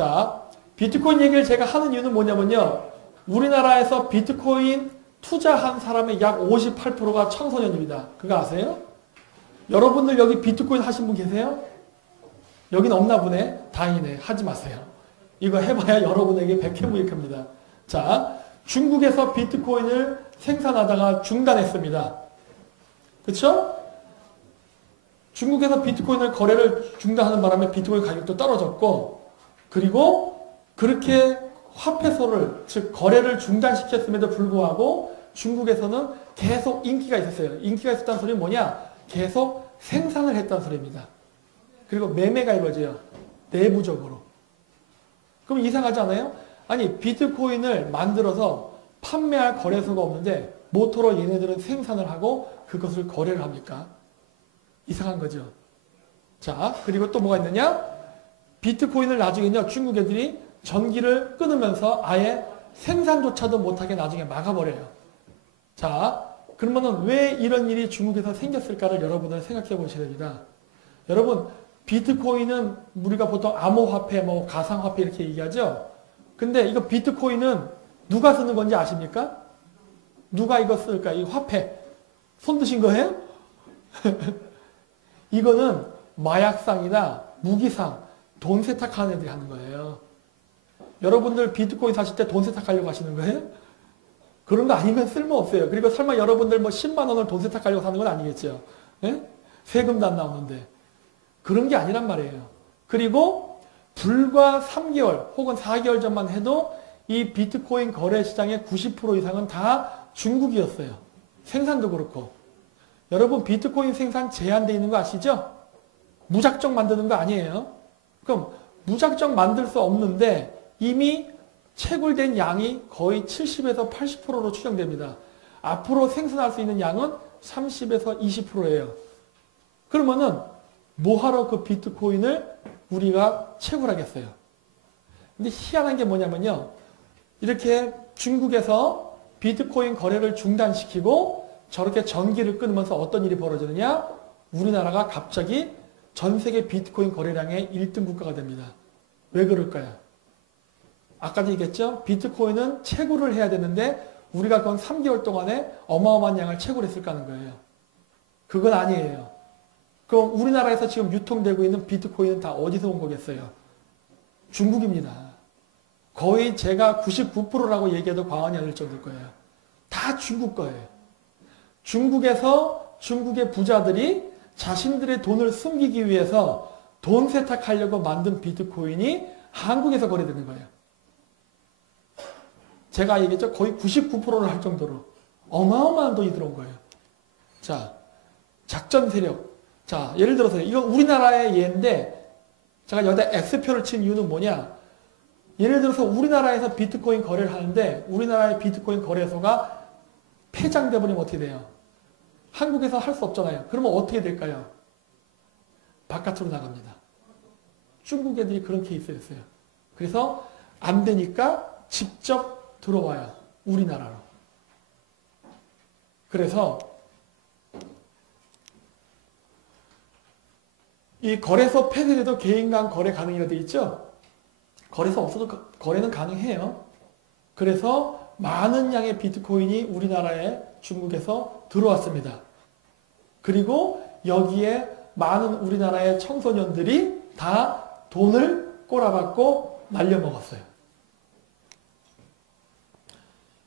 자, 비트코인 얘기를 제가 하는 이유는 뭐냐면요. 우리나라에서 비트코인 투자한 사람의 약 58%가 청소년입니다. 그거 아세요? 여러분들 여기 비트코인 하신 분 계세요? 여긴 없나 보네. 다행이네. 하지 마세요. 이거 해봐야 여러분에게 백해무익합니다. 자, 중국에서 비트코인을 생산하다가 중단했습니다. 그쵸? 중국에서 비트코인을 거래를 중단하는 바람에 비트코인 가격도 떨어졌고, 그리고 그렇게 화폐소를, 즉 거래를 중단시켰음에도 불구하고 중국에서는 계속 인기가 있었어요. 인기가 있었다는 소리는 뭐냐? 계속 생산을 했다는 소리입니다. 그리고 매매가 이루어져요. 내부적으로. 그럼 이상하지 않아요? 아니, 비트코인을 만들어서 판매할 거래소가 없는데 모토로 얘네들은 생산을 하고 그것을 거래를 합니까? 이상한 거죠. 자, 그리고 또 뭐가 있느냐? 비트코인을 나중에는요, 중국 애들이 전기를 끊으면서 아예 생산조차도 못하게 나중에 막아버려요. 자, 그러면은 왜 이런 일이 중국에서 생겼을까를 여러분은 생각해 보셔야 됩니다. 여러분, 비트코인은 우리가 보통 암호화폐, 뭐 가상화폐 이렇게 얘기하죠. 근데 이거 비트코인은 누가 쓰는 건지 아십니까? 누가 이거 쓸까? 이 화폐. 손 드신 거예요? 이거는 마약상이나 무기상, 돈 세탁하는 애들이 하는 거예요. 여러분들 비트코인 사실 때 돈 세탁하려고 하시는 거예요? 그런 거 아니면 쓸모없어요. 그리고 설마 여러분들 뭐 10만 원을 돈 세탁하려고 사는 건 아니겠죠. 예? 세금도 안 나오는데. 그런 게 아니란 말이에요. 그리고 불과 3개월 혹은 4개월 전만 해도 이 비트코인 거래 시장의 90% 이상은 다 중국이었어요. 생산도 그렇고. 여러분 비트코인 생산 제한되어 있는 거 아시죠? 무작정 만드는 거 아니에요. 그럼 무작정 만들 수 없는데 이미 채굴된 양이 거의 70에서 80%로 추정됩니다. 앞으로 생산할 수 있는 양은 30에서 20%예요. 그러면은 뭐하러 그 비트코인을 우리가 채굴하겠어요? 근데 희한한 게 뭐냐면요. 이렇게 중국에서 비트코인 거래를 중단시키고 저렇게 전기를 끊으면서 어떤 일이 벌어지느냐? 우리나라가 갑자기 전 세계 비트코인 거래량의 1등 국가가 됩니다. 왜 그럴까요? 아까도 얘기했죠? 비트코인은 채굴을 해야 되는데 우리가 그건 3개월 동안에 어마어마한 양을 채굴했을까 하는 거예요. 그건 아니에요. 그럼 우리나라에서 지금 유통되고 있는 비트코인은 다 어디서 온 거겠어요? 중국입니다. 거의 제가 99%라고 얘기해도 과언이 아닐 정도일 거예요. 다 중국 거예요. 중국에서 중국의 부자들이 자신들의 돈을 숨기기 위해서 돈 세탁하려고 만든 비트코인이 한국에서 거래되는 거예요. 제가 얘기했죠. 거의 99%를 할 정도로 어마어마한 돈이 들어온 거예요. 자, 작전 세력. 자, 예를 들어서 이건 우리나라의 예인데 제가 여기다 X표를 친 이유는 뭐냐? 예를 들어서 우리나라에서 비트코인 거래를 하는데 우리나라의 비트코인 거래소가 폐장돼 버리면 어떻게 돼요? 한국에서 할 수 없잖아요. 그러면 어떻게 될까요? 바깥으로 나갑니다. 중국 애들이 그런 케이스였어요. 그래서 안 되니까 직접 들어와요. 우리나라로. 그래서 이 거래소 폐쇄돼도 개인 간 거래 가능이라 되어 있죠? 거래소 없어도 거래는 가능해요. 그래서 많은 양의 비트코인이 우리나라에 중국에서 들어왔습니다. 그리고 여기에 많은 우리나라의 청소년들이 다 돈을 꼬라박고 날려먹었어요.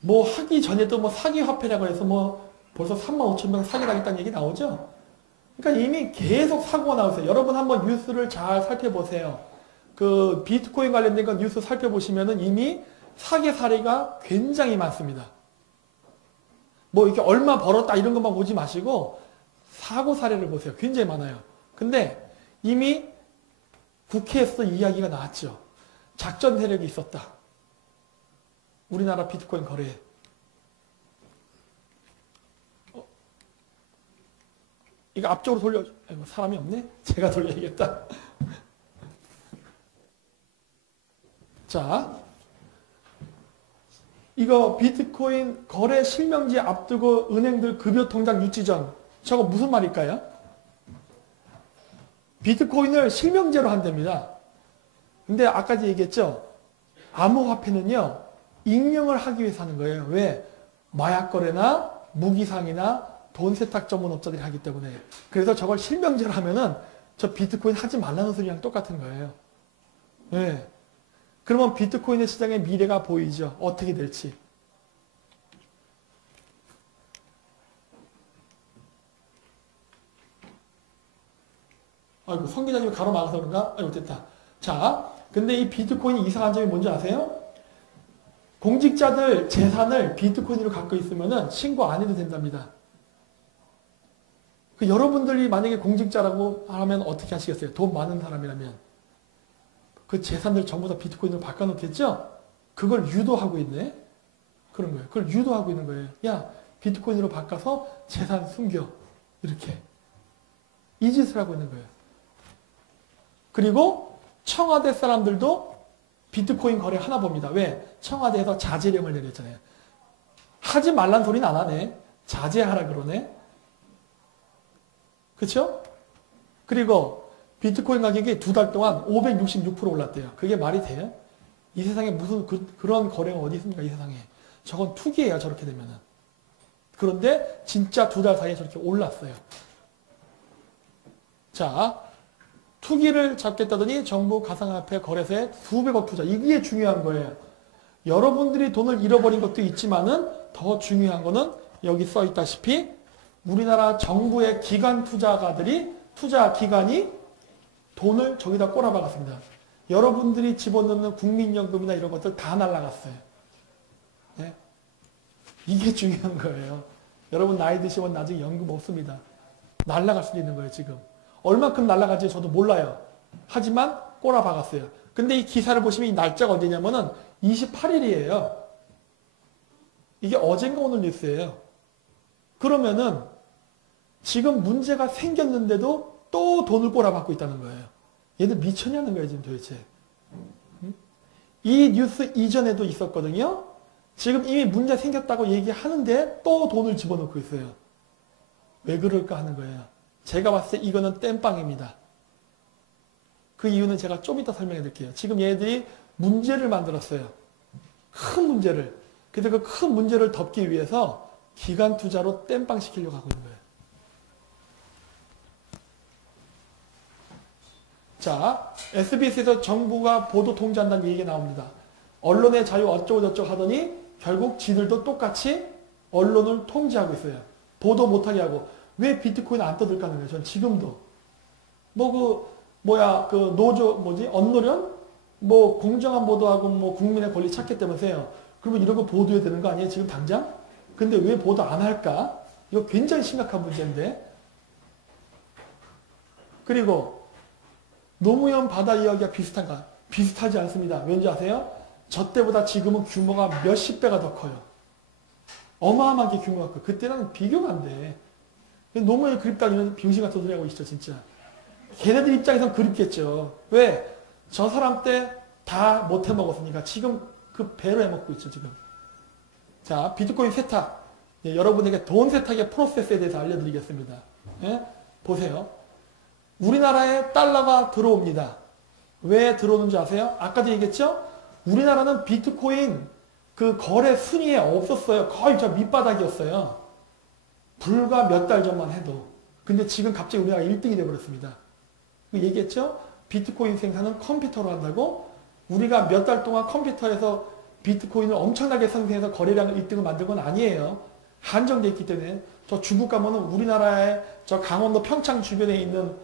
뭐 하기 전에도 뭐 사기 화폐라고 해서 뭐 벌써 35,000명 사기당했다는 얘기 나오죠? 그러니까 이미 계속 사고가 나오세요. 여러분 한번 뉴스를 잘 살펴보세요. 그 비트코인 관련된 거 뉴스 살펴보시면은 이미 사기 사례가 굉장히 많습니다. 뭐 이렇게 얼마 벌었다 이런 것만 보지 마시고 사고 사례를 보세요. 굉장히 많아요. 근데 이미 국회에서 이야기가 나왔죠. 작전 세력이 있었다. 우리나라 비트코인 거래에. 이거 앞쪽으로 돌려. 사람이 없네? 제가 돌려야겠다. 자, 이거 비트코인 거래 실명제 앞두고 은행들 급여 통장 유치 전. 저거 무슨 말일까요? 비트코인을 실명제로 한답니다. 근데 아까 얘기했죠. 암호화폐는요. 익명을 하기 위해서 하는 거예요. 왜? 마약 거래나 무기상이나 돈 세탁 전문업자들이 하기 때문에. 그래서 저걸 실명제로 하면은 저 비트코인 하지 말라는 소리랑 똑같은 거예요. 네. 그러면 비트코인의 시장의 미래가 보이죠. 어떻게 될지. 아이고, 성 기자님이 가로막아서 그런가? 아이고, 됐다. 자, 근데 이 비트코인이 이상한 점이 뭔지 아세요? 공직자들 재산을 비트코인으로 갖고 있으면은 신고 안 해도 된답니다. 그 여러분들이 만약에 공직자라고 하면 어떻게 하시겠어요? 돈 많은 사람이라면. 그 재산들 전부 다 비트코인으로 바꿔놓겠죠? 그걸 유도하고 있네? 그런 거예요. 그걸 유도하고 있는 거예요. 야, 비트코인으로 바꿔서 재산 숨겨. 이렇게. 이 짓을 하고 있는 거예요. 그리고 청와대 사람들도 비트코인 거래 하나 봅니다. 왜? 청와대에서 자제령을 내렸잖아요. 하지 말란 소리는 안 하네. 자제하라 그러네. 그렇죠? 그리고 비트코인 가격이 2달 동안 566% 올랐대요. 그게 말이 돼요? 이 세상에 무슨 그런 거래가 어디 있습니까? 이 세상에. 저건 투기예요. 저렇게 되면은. 그런데 진짜 2달 사이에 저렇게 올랐어요. 자, 투기를 잡겠다더니 정부 가상화폐 거래소에 수백억 투자. 이게 중요한 거예요. 여러분들이 돈을 잃어버린 것도 있지만은 더 중요한 거는 여기 써 있다시피 우리나라 정부의 기관 투자가들이 투자 기관이 돈을 저기다 꼬라박았습니다. 여러분들이 집어넣는 국민연금이나 이런 것들 다 날라갔어요. 네? 이게 중요한 거예요. 여러분 나이 드시면 나중에 연금 없습니다. 날라갈 수도 있는 거예요, 지금. 얼마큼 날라갈지 저도 몰라요. 하지만 꼬라박았어요. 근데 이 기사를 보시면 이 날짜가 언제냐면은 28일이에요. 이게 어젠가 오늘 뉴스예요. 그러면은 지금 문제가 생겼는데도 또 돈을 꼬라박고 있다는 거예요. 얘들 미쳤냐는 거예요, 지금 도대체. 이 뉴스 이전에도 있었거든요. 지금 이미 문제 생겼다고 얘기하는데 또 돈을 집어넣고 있어요. 왜 그럴까 하는 거예요. 제가 봤을 때 이거는 땜빵입니다. 그 이유는 제가 좀 이따 설명해 드릴게요. 지금 얘들이 문제를 만들었어요. 큰 문제를. 그래서 그 큰 문제를 덮기 위해서 기관 투자로 땜빵 시키려고 하고 있는 거예요. 자, SBS에서 정부가 보도 통제한다는 얘기가 나옵니다. 언론의 자유 어쩌고저쩌고 하더니 결국 지들도 똑같이 언론을 통제하고 있어요. 보도 못하게 하고. 왜 비트코인 안 떠들까 하는 거예요. 전 지금도. 언노련? 공정한 보도하고 국민의 권리 찾겠다면서요. 그러면 이런 거 보도해야 되는 거 아니에요? 지금 당장? 근데 왜 보도 안 할까? 이거 굉장히 심각한 문제인데. 그리고 노무현 바다 이야기가 비슷한가? 비슷하지 않습니다. 왠지 아세요? 저 때보다 지금은 규모가 몇십 배가 더 커요. 어마어마하게 규모가 커요. 그때랑 비교가 안 돼. 노무현이 그립다는 병신 같은 소리 하고 있죠, 진짜. 걔네들 입장에선 그립겠죠. 왜? 저 사람 때 다 못 해먹었으니까 지금 그 배로 해먹고 있죠, 지금. 자, 비트코인 세탁. 예, 여러분에게 돈 세탁의 프로세스에 대해서 알려드리겠습니다. 예? 보세요. 우리나라에 달러가 들어옵니다. 왜 들어오는지 아세요? 아까도 얘기했죠? 우리나라는 비트코인 그 거래 순위에 없었어요. 거의 저 밑바닥이었어요. 불과 몇 달 전만 해도. 근데 지금 갑자기 우리나라가 1등이 되어버렸습니다. 얘기했죠? 비트코인 생산은 컴퓨터로 한다고? 우리가 몇 달 동안 컴퓨터에서 비트코인을 엄청나게 생성해서 거래량을 1등을 만든 건 아니에요. 한정되어 있기 때문에. 저 중국 가면은 우리나라의 저 강원도 평창 주변에 있는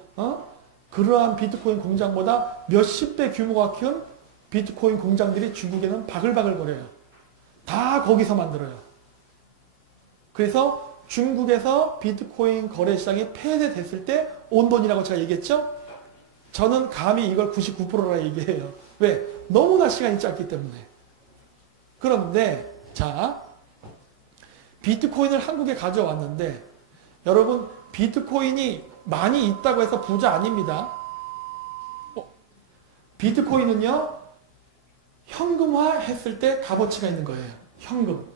그러한 비트코인 공장보다 몇십 배 규모가 큰 비트코인 공장들이 중국에는 바글바글 거려요. 다 거기서 만들어요. 그래서 중국에서 비트코인 거래 시장이 폐쇄됐을 때 온 돈이라고 제가 얘기했죠? 저는 감히 이걸 99%라 얘기해요. 왜? 너무나 시간이 짧기 때문에. 그런데 자, 비트코인을 한국에 가져왔는데 여러분 비트코인이 많이 있다고 해서 부자 아닙니다. 비트코인은요. 현금화 했을 때 값어치가 있는 거예요. 현금.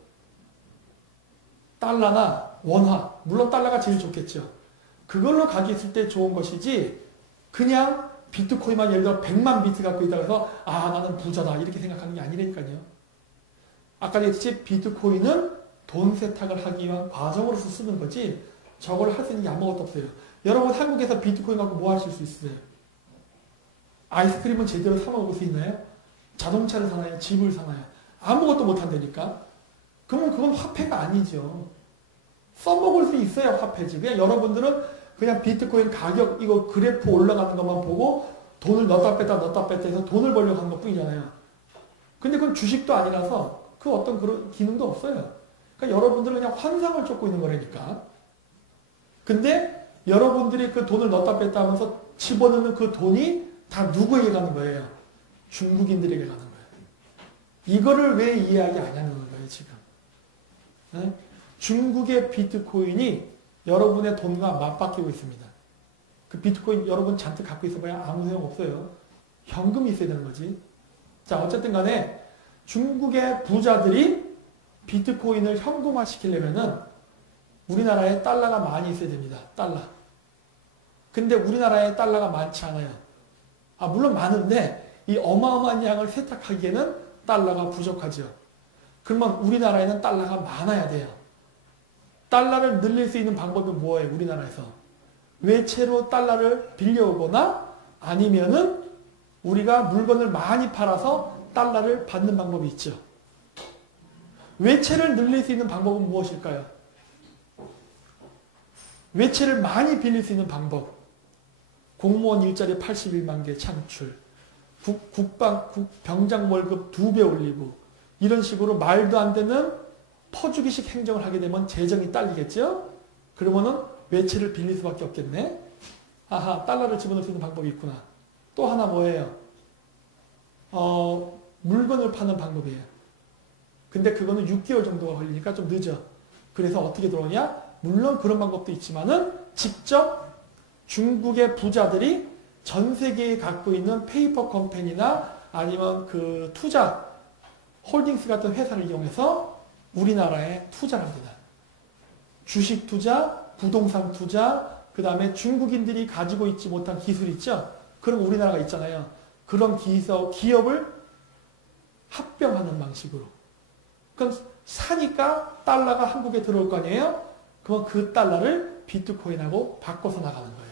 달러나 원화. 물론 달러가 제일 좋겠죠. 그걸로 가격했을 때 좋은 것이지 그냥 비트코인만 예를 들어 100만 비트 갖고 있다고 해서 아 나는 부자다 이렇게 생각하는 게 아니라니까요. 아까 얘기했듯이 비트코인은 돈 세탁을 하기 위한 과정으로서 쓰는 거지 저걸 할 수 있는 게 아무것도 없어요. 여러분 한국에서 비트코인 갖고 뭐 하실 수 있어요? 아이스크림은 제대로 사 먹을 수 있나요? 자동차를 사나요? 집을 사나요? 아무것도 못 한다니까? 그러면 그건 화폐가 아니죠. 써먹을 수 있어야 화폐지. 그냥 여러분들은 그냥 비트코인 가격 이거 그래프 올라가는 것만 보고 돈을 넣었다 뺐다 해서 돈을 벌려고 하는 것 뿐이잖아요. 근데 그건 주식도 아니라서 그 어떤 그런 기능도 없어요. 그러니까 여러분들은 그냥 환상을 쫓고 있는 거라니까. 근데 여러분들이 그 돈을 넣었다 뺐다 하면서 집어넣는 그 돈이 다 누구에게 가는 거예요? 중국인들에게 가는 거예요. 이거를 왜 이해하지 않냐는 거예요, 지금. 네? 중국의 비트코인이 여러분의 돈과 맞바뀌고 있습니다. 그 비트코인 여러분 잔뜩 갖고 있어봐야 아무 소용 없어요. 현금이 있어야 되는 거지. 자, 어쨌든 간에 중국의 부자들이 비트코인을 현금화 시키려면은 우리나라에 달러가 많이 있어야 됩니다. 달러. 근데 우리나라에 달러가 많지 않아요. 아, 물론 많은데 이 어마어마한 양을 세탁하기에는 달러가 부족하죠. 그러면 우리나라에는 달러가 많아야 돼요. 달러를 늘릴 수 있는 방법이 뭐예요? 우리나라에서. 외채로 달러를 빌려오거나 아니면은 우리가 물건을 많이 팔아서 달러를 받는 방법이 있죠. 외채를 늘릴 수 있는 방법은 무엇일까요? 외채를 많이 빌릴 수 있는 방법. 공무원 일자리 81만 개 창출. 병장 월급 2배 올리고 이런 식으로 말도 안 되는 퍼주기식 행정을 하게 되면 재정이 딸리겠죠? 그러면은 외채를 빌릴 수밖에 없겠네? 아하, 달러를 집어넣을 수 있는 방법이 있구나. 또 하나 뭐예요? 물건을 파는 방법이에요. 근데 그거는 6개월 정도가 걸리니까 좀 늦어. 그래서 어떻게 들어오냐? 물론 그런 방법도 있지만은 직접 중국의 부자들이 전 세계에 갖고 있는 페이퍼 컴퍼니나 아니면 그 투자, 홀딩스 같은 회사를 이용해서 우리나라에 투자를 합니다. 주식 투자, 부동산 투자, 그 다음에 중국인들이 가지고 있지 못한 기술 있죠? 그런 우리나라가 있잖아요. 그런 기업을 합병하는 방식으로. 그럼 사니까 달러가 한국에 들어올 거 아니에요? 그럼 그 달러를 비트코인하고 바꿔서 나가는 거예요.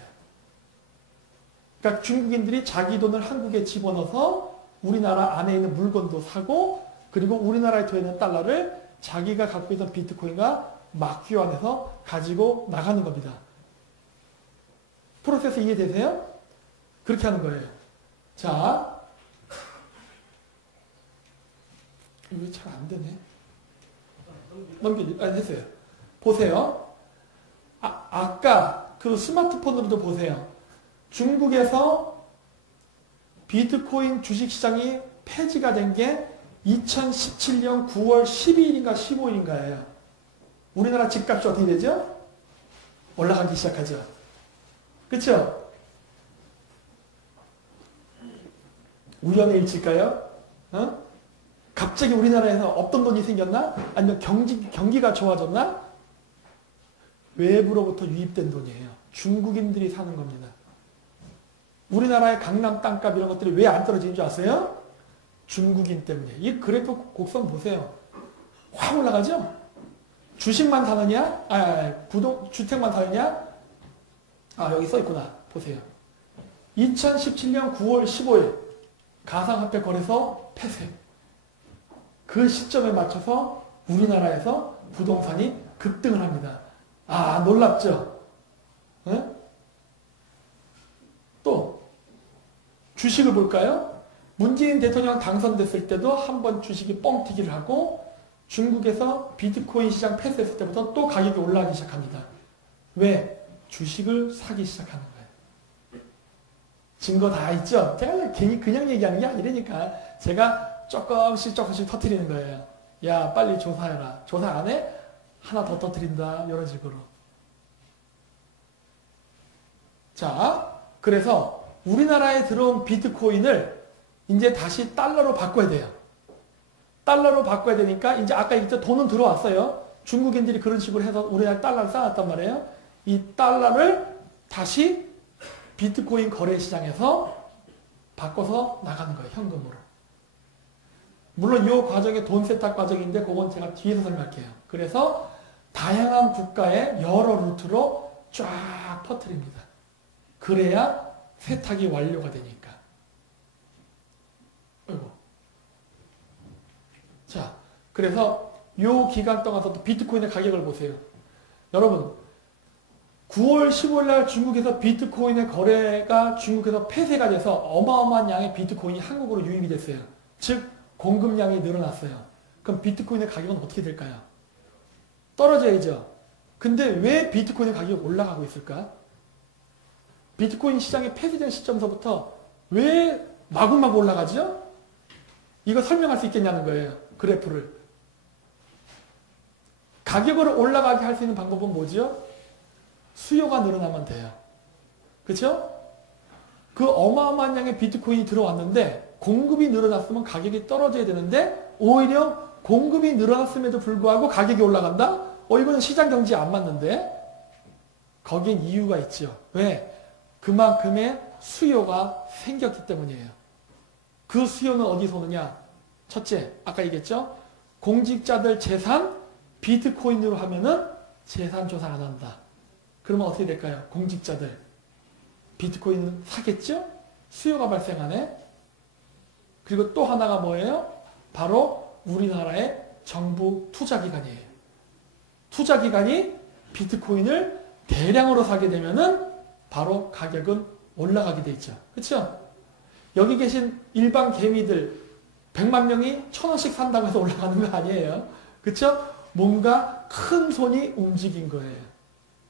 그러니까 중국인들이 자기 돈을 한국에 집어넣어서 우리나라 안에 있는 물건도 사고 그리고 우리나라에 들어있는 달러를 자기가 갖고 있던 비트코인과 막 교환해서 가지고 나가는 겁니다. 프로세스 이해되세요? 그렇게 하는 거예요. 자, 왜 잘 안 되네? 했어요. 보세요. 아까 그 스마트폰으로도 보세요. 중국에서 비트코인 주식시장이 폐지가 된 게 2017년 9월 12일인가 15일인가예요. 우리나라 집값이 어떻게 되죠? 올라가기 시작하죠. 그렇죠? 우연의 일치일까요? 갑자기 우리나라에서 없던 돈이 생겼나? 아니면 경기가 좋아졌나? 외부로부터 유입된 돈이에요. 중국인들이 사는 겁니다. 우리나라의 강남 땅값 이런 것들이 왜 안 떨어지는 줄 아세요? 중국인 때문에. 이 그래프 곡선 보세요. 확 올라가죠? 주식만 사느냐? 주택만 사느냐? 여기 써있구나. 보세요. 2017년 9월 15일 가상화폐 거래소 폐쇄. 그 시점에 맞춰서 우리나라에서 부동산이 급등을 합니다. 놀랍죠? 네? 또 주식을 볼까요? 문재인 대통령 당선됐을 때도 한번 주식이 뻥튀기를 하고 중국에서 비트코인 시장 폐쇄했을 때부터 또 가격이 올라가기 시작합니다. 왜? 주식을 사기 시작하는 거예요. 증거 다 있죠? 제가 괜히 그냥 얘기하는 게 아니라니까. 제가 조금씩 터뜨리는 거예요. 야, 빨리 조사해라. 조사 안 해? 하나 더 터뜨린다. 이런 식으로. 자, 그래서 우리나라에 들어온 비트코인을 이제 다시 달러로 바꿔야 돼요. 달러로 바꿔야 되니까 이제 아까 얘기했죠. 돈은 들어왔어요. 중국인들이 그런 식으로 해서 우리나라에 달러를 쌓았단 말이에요. 이 달러를 다시 비트코인 거래시장에서 바꿔서 나가는 거예요. 현금으로. 물론 이 과정이 돈 세탁 과정인데 그건 제가 뒤에서 설명할게요. 그래서 다양한 국가의 여러 루트로 쫙 퍼뜨립니다. 그래야 세탁이 완료가 되니까. 아이고. 자, 그래서 이 기간 동안서도 비트코인의 가격을 보세요. 여러분, 9월 15일 날 중국에서 비트코인의 거래가 중국에서 폐쇄가 돼서 어마어마한 양의 비트코인이 한국으로 유입이 됐어요. 즉, 공급량이 늘어났어요. 그럼 비트코인의 가격은 어떻게 될까요? 떨어져야죠. 근데 왜 비트코인의 가격이 올라가고 있을까? 비트코인 시장이 폐쇄된 시점서부터 왜 마구마구 올라가죠? 이거 설명할 수 있겠냐는 거예요. 그래프를. 가격을 올라가게 할 수 있는 방법은 뭐죠? 수요가 늘어나면 돼요. 그렇죠? 그 어마어마한 양의 비트코인이 들어왔는데 공급이 늘어났으면 가격이 떨어져야 되는데 오히려 공급이 늘어났음에도 불구하고 가격이 올라간다? 이거는 시장 경제에 안 맞는데? 거기엔 이유가 있죠. 왜? 그만큼의 수요가 생겼기 때문이에요. 그 수요는 어디서 오느냐? 첫째, 아까 얘기했죠? 공직자들 재산 비트코인으로 하면은 재산 조사 안 한다. 그러면 어떻게 될까요? 공직자들 비트코인 사겠죠? 수요가 발생하네. 그리고 또 하나가 뭐예요? 바로 우리나라의 정부 투자기관이에요. 투자기관이 비트코인을 대량으로 사게 되면은 바로 가격은 올라가게 돼 있죠. 그렇죠? 여기 계신 일반 개미들 100만 명이 1,000원씩 산다고 해서 올라가는 거 아니에요. 그렇죠? 뭔가 큰 손이 움직인 거예요.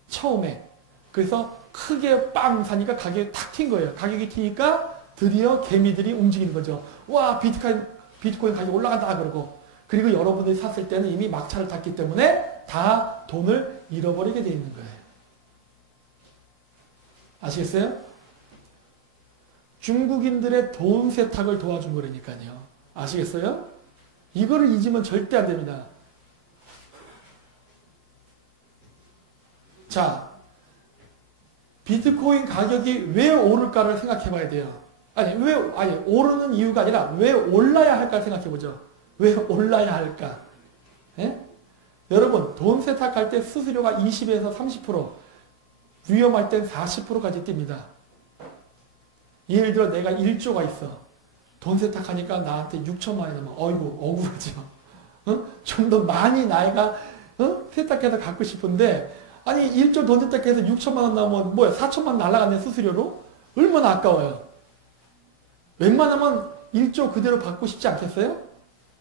처음에. 그래서 크게 빵 사니까 가격이 탁 튄 거예요. 가격이 튀니까 드디어 개미들이 움직이는 거죠. 와, 비트코인 가격이 올라간다 그러고. 그리고 여러분들이 샀을 때는 이미 막차를 탔기 때문에 다 돈을 잃어버리게 돼 있는 거예요. 아시겠어요? 중국인들의 돈 세탁을 도와준 거라니까요. 아시겠어요? 이거를 잊으면 절대 안 됩니다. 자, 비트코인 가격이 왜 오를까를 생각해 봐야 돼요. 오르는 이유가 아니라 왜 올라야 할까 생각해 보죠. 왜 올라야 할까? 예? 여러분, 돈 세탁할 때 수수료가 20에서 30%, 위험할 땐 40%까지 뛵니다. 예를 들어 내가 1조가 있어. 돈 세탁하니까 나한테 6천만 원이 넘어. 어이구, 억울하죠. 좀 더 많이 나이가 세탁해서 갖고 싶은데 아니 1조 돈 세탁해서 6천만 원 나오면 뭐야 4천만 원 날라갔네 수수료로? 얼마나 아까워요. 웬만하면 1조 그대로 받고 싶지 않겠어요?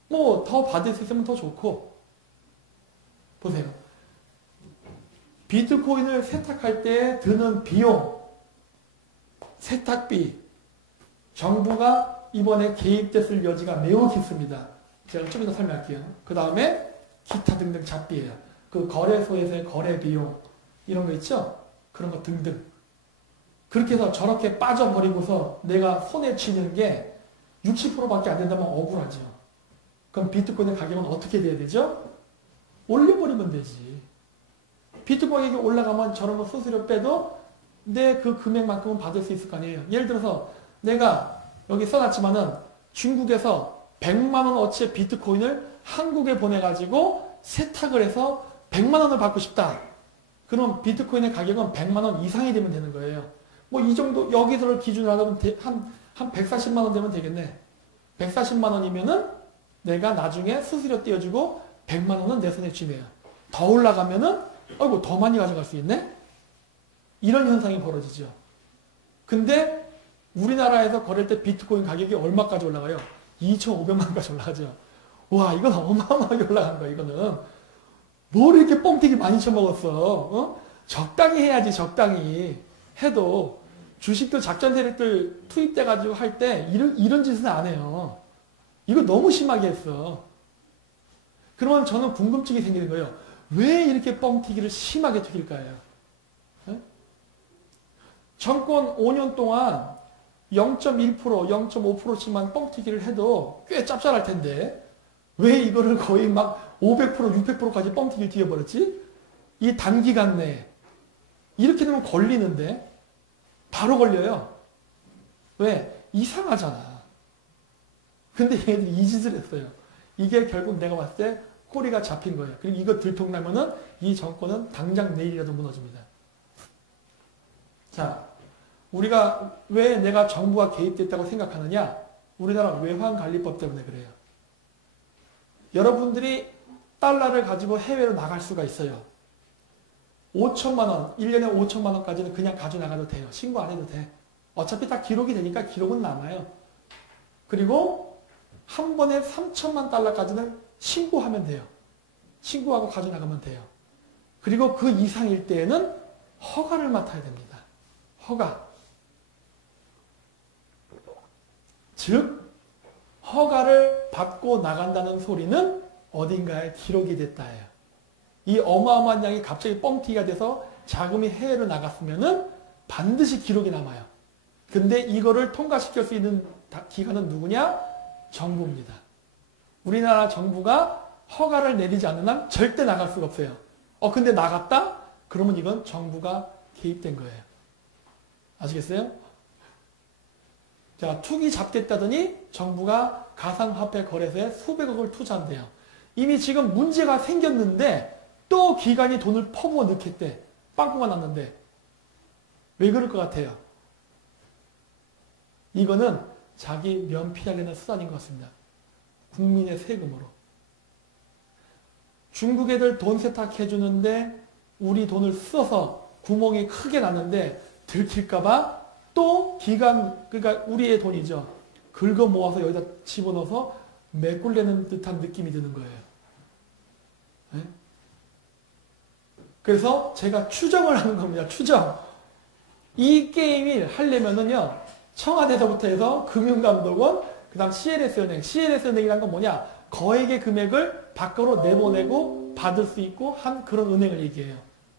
뭐 더 받을 수 있으면 더 좋고. 보세요. 비트코인을 세탁할 때 드는 비용, 세탁비, 정부가 이번에 개입됐을 여지가 매우 깊습니다. 제가 좀 이따 설명할게요. 그 다음에 기타 등등 잡비예요. 그 거래소에서의 거래 비용 이런 거 있죠? 그런 거 등등. 그렇게 해서 저렇게 빠져버리고서 내가 손에 쥐는 게 60%밖에 안 된다면 억울하죠. 그럼 비트코인의 가격은 어떻게 돼야 되죠? 올려버리면 되지. 비트코인 가격이 올라가면 저런 거 수수료 빼도 내 그 금액만큼은 받을 수 있을 거 아니에요. 예를 들어서 내가 여기 써놨지만은 중국에서 100만 원어치의 비트코인을 한국에 보내가지고 세탁을 해서 100만 원을 받고 싶다. 그럼 비트코인의 가격은 100만 원 이상이 되면 되는 거예요. 뭐 이 정도 여기서를 기준으로 하면 한 140만 원 되면 되겠네. 140만 원이면은 내가 나중에 수수료 떼어주고 100만 원은 내 손에 쥐네요. 더 올라가면은 아이고 더 많이 가져갈 수 있네? 이런 현상이 벌어지죠. 근데 우리나라에서 거래할 때 비트코인 가격이 얼마까지 올라가요? 2,500만 원까지 올라가죠. 와, 이건 어마어마하게 올라간 거야, 이거는. 뭘 이렇게 뻥튀기 많이 쳐먹었어? 적당히 해야지, 적당히. 해도 주식도 작전 세력들 투입돼가지고 할 때 이런 짓은 안 해요. 이거 너무 심하게 했어. 그러면 저는 궁금증이 생기는 거예요. 왜 이렇게 뻥튀기를 심하게 튀길까요? 네? 정권 5년 동안 0.1%, 0.5%씩만 뻥튀기를 해도 꽤 짭짤할 텐데 왜 이거를 거의 막 500%, 600%까지 뻥튀기를 튀겨버렸지? 이 단기간 내에. 이렇게 되면 걸리는데 바로 걸려요. 왜? 이상하잖아. 근데 얘네들이 이 짓을 했어요. 이게 결국 내가 봤을 때 꼬리가 잡힌 거예요. 그리고 이거 들통나면은 이 정권은 당장 내일이라도 무너집니다. 자, 우리가 왜 내가 정부가 개입됐다고 생각하느냐? 우리나라 외환관리법 때문에 그래요. 여러분들이 달러를 가지고 해외로 나갈 수가 있어요. 5천만 원, 1년에 5천만 원까지는 그냥 가져나가도 돼요. 신고 안 해도 돼. 어차피 다 기록이 되니까 기록은 남아요. 그리고 한 번에 3천만 달러까지는 신고하면 돼요. 신고하고 가져나가면 돼요. 그리고 그 이상일 때에는 허가를 맡아야 됩니다. 허가. 즉 허가를 받고 나간다는 소리는 어딘가에 기록이 됐다예요. 이 어마어마한 양이 갑자기 뻥튀기가 돼서 자금이 해외로 나갔으면은 반드시 기록이 남아요. 근데 이거를 통과시킬 수 있는 기관은 누구냐? 정부입니다. 우리나라 정부가 허가를 내리지 않는 한 절대 나갈 수가 없어요. 근데 나갔다? 그러면 이건 정부가 개입된 거예요. 아시겠어요? 자, 투기 잡겠다더니 정부가 가상화폐 거래소에 수백억을 투자한대요. 이미 지금 문제가 생겼는데 또 기관이 돈을 퍼부어 넣겠대. 빵꾸가 났는데. 왜 그럴 것 같아요? 이거는 자기 면피하려는 수단인 것 같습니다. 국민의 세금으로. 중국 애들 돈 세탁해주는데 우리 돈을 써서 구멍이 크게 났는데 들킬까봐 또 기관, 그러니까 우리의 돈이죠. 긁어 모아서 여기다 집어넣어서 메꿀려는 듯한 느낌이 드는 거예요. 네? 그래서 제가 추정을 하는 겁니다. 추정. 이 게임을 하려면은요, 청와대에서부터 해서 금융감독원, 그 다음 CLS은행. CLS은행이란 건 뭐냐? 거액의 금액을 밖으로 내보내고 받을 수 있고 한 그런 은행을 얘기해요.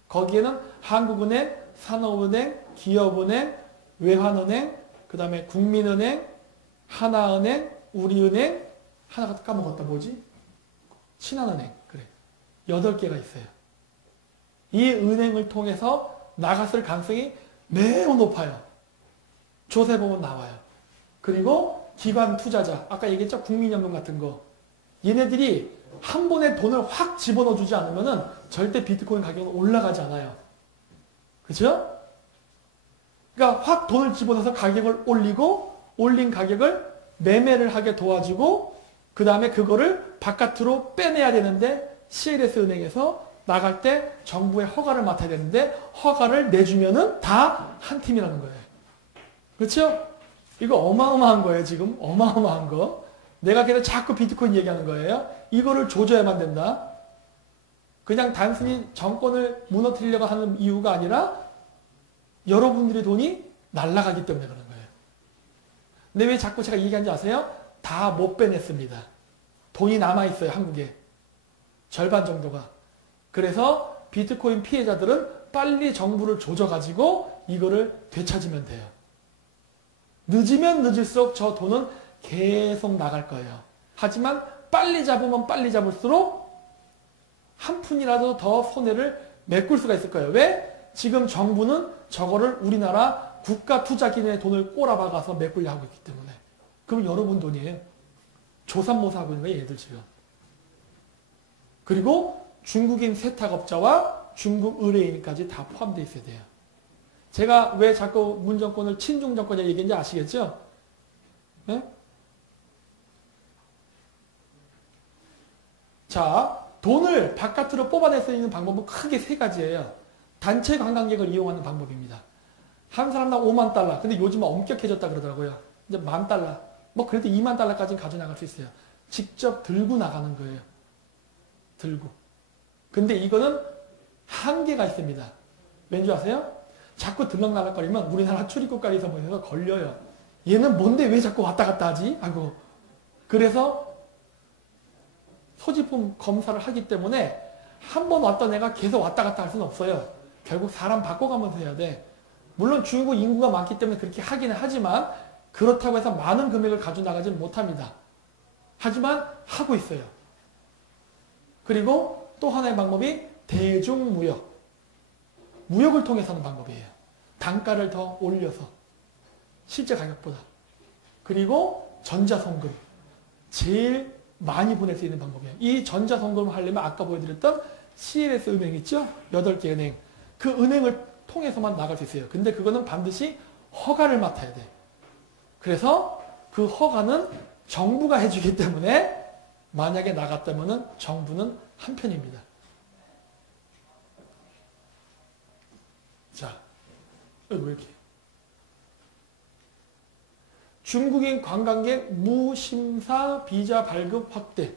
거기에는 한국은행, 산업은행, 기업은행, 외환은행, 그 다음에 국민은행, 하나은행, 우리은행, 하나가 까먹었다. 뭐지? 신한은행. 그래. 8개가 있어요. 이 은행을 통해서 나갔을 가능성이 매우 높아요. 조사해보면 나와요. 그리고 기관 투자자, 아까 얘기했죠? 국민연금 같은 거. 얘네들이 한 번에 돈을 확 집어넣어 주지 않으면 절대 비트코인 가격은 올라가지 않아요. 그죠? 그러니까 확 돈을 집어넣어서 가격을 올리고 올린 가격을 매매를 하게 도와주고 그 다음에 그거를 바깥으로 빼내야 되는데 CLS은행에서 나갈 때 정부의 허가를 맡아야 되는데 허가를 내주면은 다 한 팀이라는 거예요. 그렇죠? 이거 어마어마한 거예요, 지금. 어마어마한 거. 내가 그래서 자꾸 비트코인 얘기하는 거예요. 이거를 조져야만 된다. 그냥 단순히 정권을 무너뜨리려고 하는 이유가 아니라 여러분들의 돈이 날아가기 때문에 그런 거예요. 근데 왜 자꾸 제가 얘기하는지 아세요? 다 못 빼냈습니다. 돈이 남아있어요, 한국에. 절반 정도가. 그래서 비트코인 피해자들은 빨리 정부를 조져가지고 이거를 되찾으면 돼요. 늦으면 늦을수록 저 돈은 계속 나갈 거예요. 하지만 빨리 잡으면 빨리 잡을수록 한 푼이라도 더 손해를 메꿀 수가 있을 거예요. 왜? 지금 정부는 저거를 우리나라 국가투자기관의 돈을 꼬라박아서 메꾸려 하고 있기 때문에. 그럼 여러분 돈이에요. 조삼모사 하고 있는 거예요, 얘들 지금. 그리고 중국인 세탁업자와 중국 의뢰인까지 다 포함되어 있어야 돼요. 제가 왜 자꾸 문정권을 친중정권이라고 얘기했는지 아시겠죠? 네? 자, 돈을 바깥으로 뽑아낼 수 있는 방법은 크게 3가지예요. 단체 관광객을 이용하는 방법입니다. 한 사람당 5만 달러. 근데 요즘은 엄격해졌다 그러더라고요. 이제 10,000달러. 뭐 그래도 2만 달러까지는 가져나갈 수 있어요. 직접 들고 나가는 거예요. 들고. 근데 이거는 한계가 있습니다. 왠지 아세요? 자꾸 들락날락거리면 우리나라 출입국관리서 모여서 걸려요. 얘는 뭔데 왜 자꾸 왔다 갔다 하지? 하고. 그래서 소지품 검사를 하기 때문에 한 번 왔던 애가 계속 왔다 갔다 할 수는 없어요. 결국 사람 바꿔가면서 해야 돼. 물론 중국 인구가 많기 때문에 그렇게 하기는 하지만 그렇다고 해서 많은 금액을 가져나가지는 못합니다. 하지만 하고 있어요. 그리고 또 하나의 방법이 대중무역. 무역을 통해서 하는 방법이에요. 단가를 더 올려서 실제 가격보다. 그리고 전자송금. 제일 많이 보낼 수 있는 방법이에요. 이 전자송금을 하려면 아까 보여드렸던 CLS 은행 있죠? 8개 은행. 그 은행을 통해서만 나갈 수 있어요. 근데 그거는 반드시 허가를 맡아야 돼. 그래서 그 허가는 정부가 해주기 때문에 만약에 나갔다면 정부는 한편입니다. 자, 왜 이렇게? 중국인 관광객 무심사 비자 발급 확대.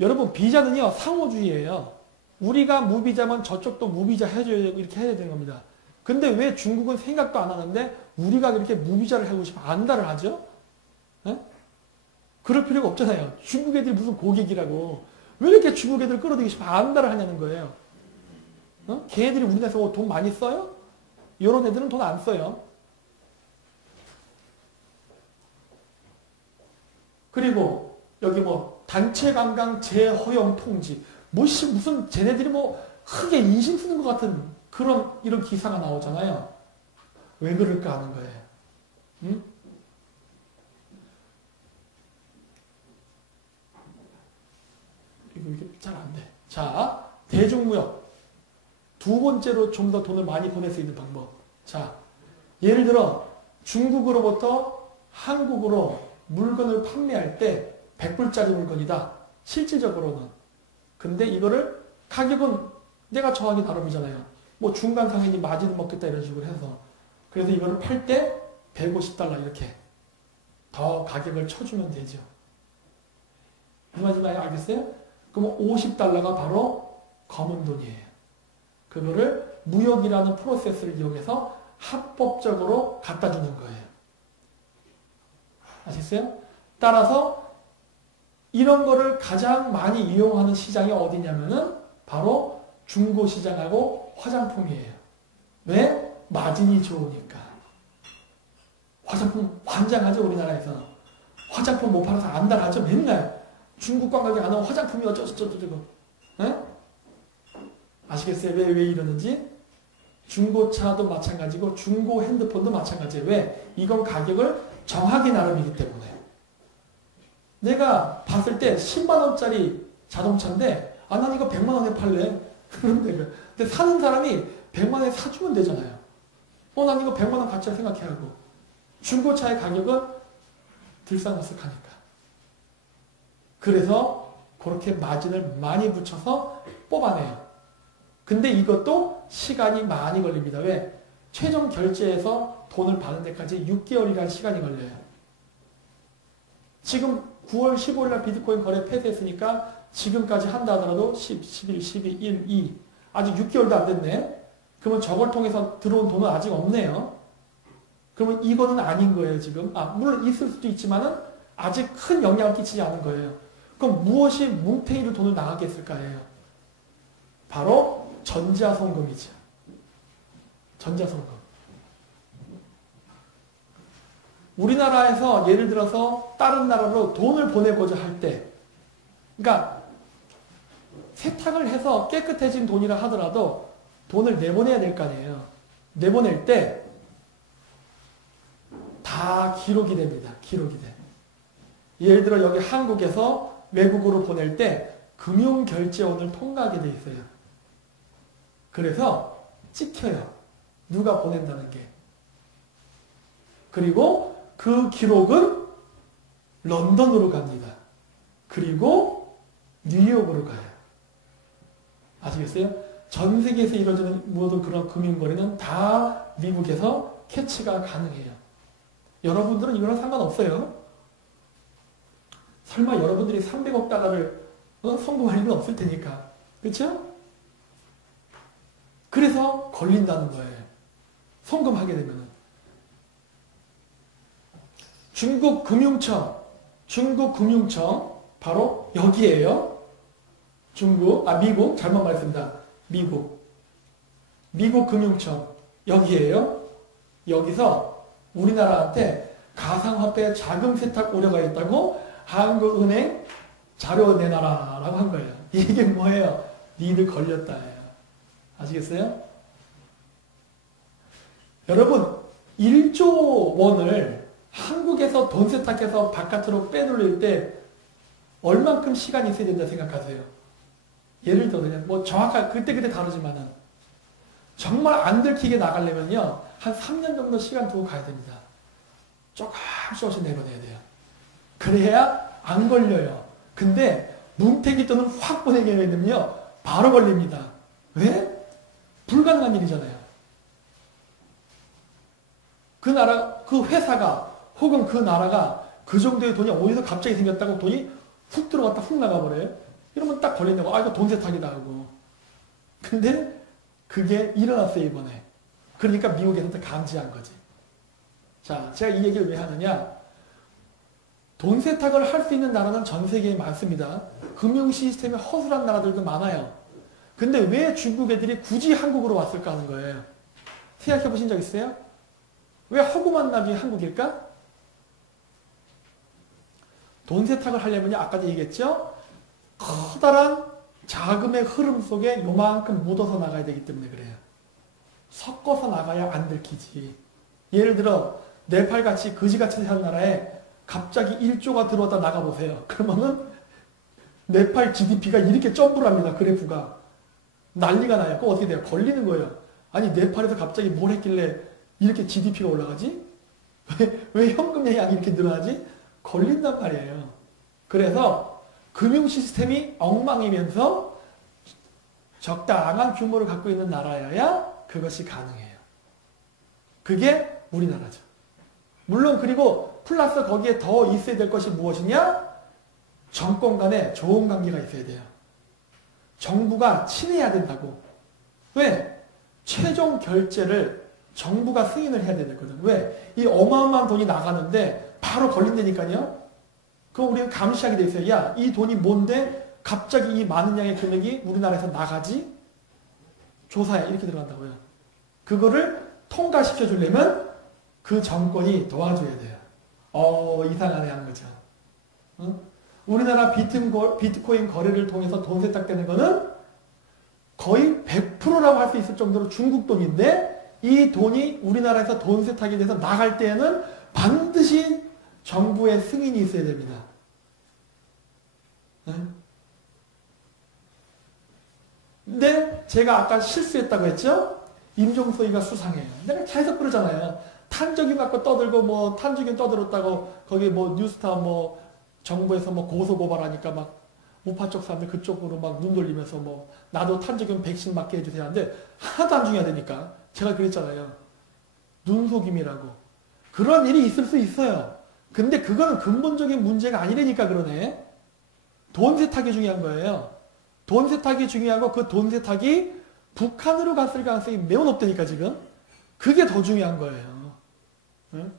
여러분, 비자는요, 상호주의예요. 우리가 무비자면 저쪽도 무비자 해줘야 되고 이렇게 해야 되는 겁니다. 근데 왜 중국은 생각도 안 하는데 우리가 그렇게 무비자를 하고 싶어 안달을 하죠? 에? 그럴 필요가 없잖아요. 중국 애들이 무슨 고객이라고. 왜 이렇게 중국 애들 끌어들이고 싶어 안달을 하냐는 거예요. 걔네들이 우리나라에서 돈 많이 써요? 이런 애들은 돈 안 써요. 그리고 여기 뭐 단체 관광 재허용 통지. 무슨 쟤네들이 뭐 크게 인심 쓰는 것 같은 이런 기사가 나오잖아요. 왜 그럴까 하는 거예요. 응? 이게 잘 안 돼. 자, 대중무역. 두 번째로 좀 더 돈을 많이 보낼 수 있는 방법. 자, 예를 들어 중국으로부터 한국으로 물건을 판매할 때 100불짜리 물건이다. 실질적으로는. 근데 이거를 가격은 내가 정하기 나름이잖아요. 뭐 중간상인이 마진 먹겠다 이런 식으로 해서. 그래서 이거를 팔 때 150달러 이렇게 더 가격을 쳐주면 되죠. 이 말씀 알겠어요? 그럼 50달러가 바로 검은 돈이에요. 그거를 무역이라는 프로세스를 이용해서 합법적으로 갖다 주는 거예요. 아시겠어요? 따라서 이런 거를 가장 많이 이용하는 시장이 어디냐면은 바로 중고시장하고 화장품이에요. 왜? 마진이 좋으니까. 화장품 환장하죠, 우리나라에서. 화장품 못 팔아서 안달하죠, 맨날. 중국 관광객 안 오면 화장품이 어쩌고저쩌고. 아시겠어요? 왜 이러는지? 중고차도 마찬가지고 중고 핸드폰도 마찬가지예요. 왜? 이건 가격을 정하기 나름이기 때문에. 내가 봤을 때 10만원짜리 자동차인데 난 이거 100만원에 팔래. 근데 사는 사람이 100만원에 사주면 되잖아요. 난 이거 100만원 가치라 생각해야 하고. 중고차의 가격은 들싸늘썩하니까. 그래서 그렇게 마진을 많이 붙여서 뽑아내요. 근데 이것도 시간이 많이 걸립니다. 왜? 최종 결제해서 돈을 받는 데까지 6개월이라는 시간이 걸려요. 지금 9월 15일 날 비트코인 거래 폐쇄했으니까 지금까지 한다 하더라도 10, 11, 12, 1, 2 아직 6개월도 안 됐네. 그러면 저걸 통해서 들어온 돈은 아직 없네요. 그러면 이거는 아닌 거예요, 지금. 물론 있을 수도 있지만은 아직 큰 영향을 끼치지 않은 거예요. 그럼 무엇이 뭉탱이로 돈을 나가게 했을까요? 바로 전자송금이죠. 전자송금. 우리나라에서 예를 들어서 다른 나라로 돈을 보내고자 할 때, 그러니까 세탁을 해서 깨끗해진 돈이라 하더라도 돈을 내보내야 될 거 아니에요. 내보낼 때 다 기록이 됩니다. 기록이 돼. 예를 들어 여기 한국에서 외국으로 보낼 때 금융결제원을 통과하게 돼 있어요. 그래서 찍혀요. 누가 보낸다는 게. 그리고 그 기록은 런던으로 갑니다. 그리고 뉴욕으로 가요. 아시겠어요? 전 세계에서 이루어지는 모든 그런 금융거래는 다 미국에서 캐치가 가능해요. 여러분들은 이거랑 상관없어요. 설마 여러분들이 300억 달러를 송금할 일은 없을 테니까. 그렇죠? 그래서 걸린다는 거예요. 송금하게 되면은. 중국 금융청 바로 여기에요. 미국 잘못 말했습니다. 미국 금융청 여기에요. 여기서 우리나라한테 가상화폐 자금 세탁 우려가 있다고 한국은행 자료 내놔라라고 한 거예요. 이게 뭐예요? 니들 걸렸다예요. 아시겠어요? 여러분, 1조 원을 한국에서 돈 세탁해서 바깥으로 빼돌릴 때 얼만큼 시간이 있어야 된다 생각하세요? 예를 들어 그냥 뭐 정확하게 그때그때 다르지만은 정말 안 들키게 나가려면요 한 3년 정도 시간 두고 가야 됩니다. 조금씩 내보내야 돼요. 그래야 안 걸려요. 근데 문태기 돈은 확 보내게 되면요 바로 걸립니다. 왜? 불가능한 일이잖아요. 그 나라, 그 회사가 혹은 그 나라가 그 정도의 돈이 어디서 갑자기 생겼다고 돈이 훅 들어갔다 훅 나가버려요. 이러면 딱 걸린다고 아 이거 돈 세탁이다 하고. 근데 그게 일어났어요 이번에. 그러니까 미국에서 감지한 거지. 자, 제가 이 얘기를 왜 하느냐. 돈 세탁을 할 수 있는 나라는 전 세계에 많습니다. 금융 시스템이 허술한 나라들도 많아요. 근데 왜 중국 애들이 굳이 한국으로 왔을까 하는 거예요. 생각해 보신 적 있어요? 왜 허구만 나중에 한국일까? 돈 세탁을 하려면요, 아까도 얘기했죠? 커다란 자금의 흐름 속에 요만큼 묻어서 나가야 되기 때문에 그래요. 섞어서 나가야 안 들키지. 예를 들어 네팔같이 거지같이 사는 나라에 갑자기 1조가 들어왔다 나가보세요. 그러면은 네팔 GDP가 이렇게 점프를 합니다. 그래프가. 난리가 나요. 그거 어떻게 돼요? 걸리는 거예요. 아니 네팔에서 갑자기 뭘 했길래 이렇게 GDP가 올라가지? 왜 현금의 양이 이렇게 늘어나지? 걸린단 말이에요. 그래서 금융 시스템이 엉망이면서 적당한 규모를 갖고 있는 나라여야 그것이 가능해요. 그게 우리나라죠. 물론 그리고 플러스 거기에 더 있어야 될 것이 무엇이냐? 정권 간에 좋은 관계가 있어야 돼요. 정부가 친해야 된다고. 왜? 최종 결제를 정부가 승인을 해야 되거든. 왜? 이 어마어마한 돈이 나가는데 바로 걸린다니까요. 그럼 우리는 감시하게 돼 있어요. 야, 이 돈이 뭔데 갑자기 이 많은 양의 금액이 우리나라에서 나가지? 조사해. 이렇게 들어간다고요. 그거를 통과시켜 주려면 그 정권이 도와줘야 돼요. 이상하네 하는 거죠. 응? 우리나라 비트코인 거래를 통해서 돈 세탁되는 거는 거의 100%라고 할 수 있을 정도로 중국 돈인데 이 돈이 우리나라에서 돈 세탁이 돼서 나갈 때에는 반드시 정부의 승인이 있어야 됩니다. 응? 근데 제가 아까 실수했다고 했죠? 임종소이가 수상해요. 내가 계속 그러잖아요. 탄저균 갖고 떠들고 뭐 탄저균 떠들었다고 거기 뭐 뉴스타 뭐 정부에서 뭐 고소고발하니까 막 우파 쪽 사람들 그쪽으로 막 눈 돌리면서 뭐 나도 탄저균 백신 맞게 해주세요 하는데 하나도 안 중요하다니까. 제가 그랬잖아요. 눈속임이라고. 그런 일이 있을 수 있어요. 근데 그거는 근본적인 문제가 아니라니까 그러네. 돈 세탁이 중요한 거예요. 돈 세탁이 중요하고 그 돈 세탁이 북한으로 갔을 가능성이 매우 높다니까 지금. 그게 더 중요한 거예요. 응?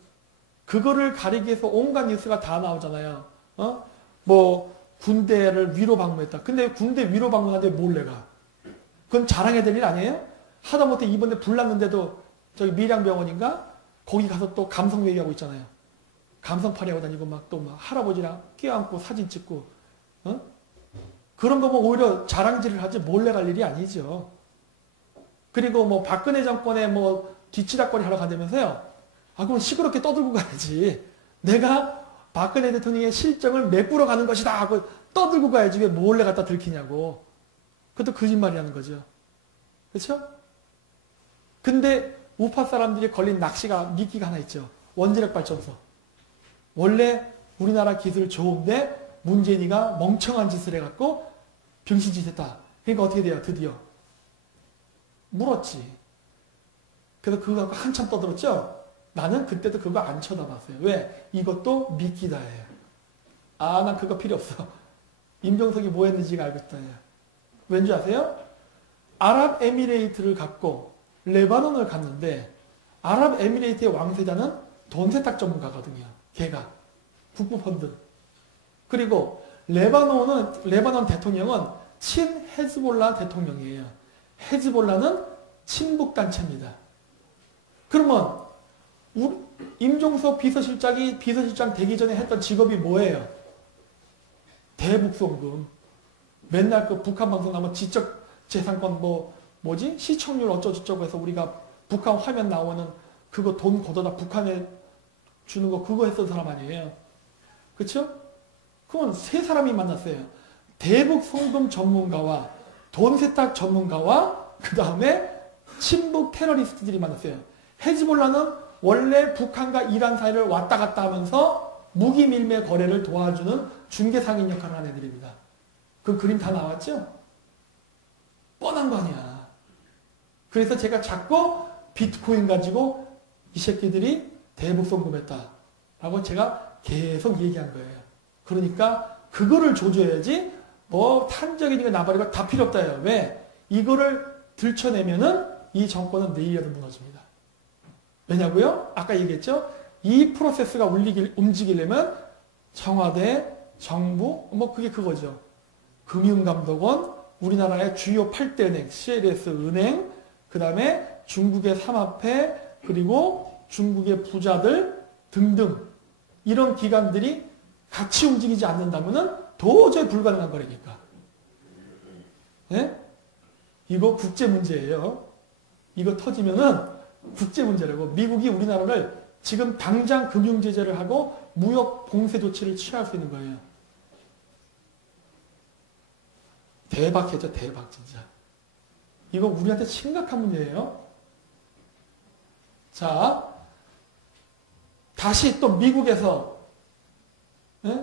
그거를 가리기 위해서 온갖 뉴스가 다 나오잖아요. 뭐 군대를 위로 방문했다. 근데 군대 위로 방문하는데 몰래 가. 그건 자랑해야 될 일 아니에요? 하다못해 이번에 불 났는데도 저기 밀양병원인가? 거기 가서 또 감성 얘기하고 있잖아요. 감성팔이 하고 다니고 막 또 막 할아버지랑 껴안고 사진 찍고. 그런 거면 오히려 자랑질을 하지 몰래 갈 일이 아니죠. 그리고 뭐 박근혜 정권에 뭐 뒤치다거리 하러 간다면서요. 그럼 시끄럽게 떠들고 가야지. 내가 박근혜 대통령의 실정을 메꾸러 가는 것이다 하고 떠들고 가야지 왜 몰래 갖다 들키냐고. 그것도 거짓말이라는 거죠. 그렇죠? 근데 우파 사람들이 걸린 미끼가 하나 있죠. 원자력 발전소. 원래 우리나라 기술 좋은데 문재인이가 멍청한 짓을 해갖고 병신짓 했다. 그러니까 어떻게 돼요? 드디어 물었지. 그래서 그거 갖고 한참 떠들었죠? 나는 그때도 그거 안 쳐다봤어요. 왜? 이것도 미끼다예요. 난 그거 필요 없어. 임종석이 뭐 했는지가 알고 있다. 왠지 아세요? 아랍에미레이트를 갖고 레바논을 갔는데 아랍에미레이트의 왕세자는 돈 세탁 전문가거든요. 걔가. 국부펀드. 그리고 레바논 대통령은 친 헤즈볼라 대통령이에요. 헤즈볼라는 친북단체입니다. 그러면 임종석 비서실장이 비서실장 되기 전에 했던 직업이 뭐예요? 대북송금. 맨날 그 북한 방송 나면 지적재산권 시청률 어쩌고저쩌고 해서 우리가 북한 화면 나오는 그거 돈 걷어다 북한에 주는 거 그거 했던 사람 아니에요. 그쵸? 그건 세 사람이 만났어요. 대북 송금 전문가와 돈 세탁 전문가와 그 다음에 친북 테러리스트들이 만났어요. 헤즈볼라는 원래 북한과 이란 사이를 왔다 갔다 하면서 무기 밀매 거래를 도와주는 중개상인 역할을 하는 애들입니다. 그 그림 다 나왔죠? 뻔한 거 아니야. 그래서 제가 자꾸 비트코인 가지고 이 새끼들이 대북 송금했다라고 제가 계속 얘기한 거예요. 그러니까 그거를 조져야지 뭐 탄적인 거 나발이고 다 필요 없다 해요. 왜? 이거를 들춰내면은 이 정권은 내일이라도 무너집니다. 왜냐고요? 아까 얘기했죠? 이 프로세스가 움직이려면 청와대, 정부, 뭐 그게 그거죠. 금융감독원, 우리나라의 주요 8대 은행, CLS 은행, 그 다음에 중국의 삼합회, 그리고 중국의 부자들 등등 이런 기관들이 같이 움직이지 않는다면 도저히 불가능한 거라니까. 네? 이거 국제 문제예요. 이거 터지면은 국제 문제라고. 미국이 우리나라를 지금 당장 금융 제재를 하고 무역 봉쇄 조치를 취할 수 있는 거예요. 대박이죠, 대박 진짜. 이거 우리한테 심각한 문제예요. 자, 다시 또 미국에서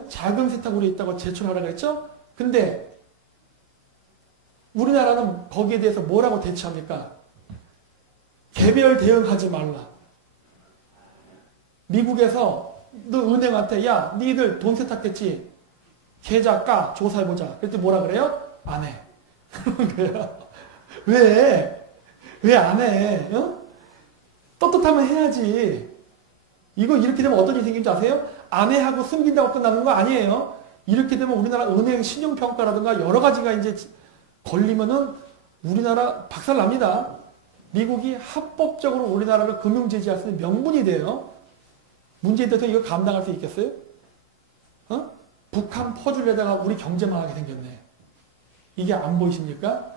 자금 세탁으로 있다고 제출하라고 했죠? 근데 우리나라는 거기에 대해서 뭐라고 대처합니까? 개별 대응하지 말라. 미국에서 너 은행한테 야 니들 돈 세탁됐지? 계좌 까 조사해보자. 그랬더니 뭐라 그래요? 안 해. 그런 거예요. 왜? 왜 안 해? 어? 떳떳하면 해야지. 이거 이렇게 되면 어떤 일이 생긴지 아세요? 안 해 하고 숨긴다고 끝나는 거 아니에요. 이렇게 되면 우리나라 은행 신용평가라든가 여러 가지가 이제 걸리면은 우리나라 박살납니다. 미국이 합법적으로 우리나라를 금융 제재할 수 있는 명분이 돼요. 문재인 대통령이 이거 감당할 수 있겠어요? 어? 북한 퍼주려다가 우리 경제만 하게 생겼네. 이게 안 보이십니까?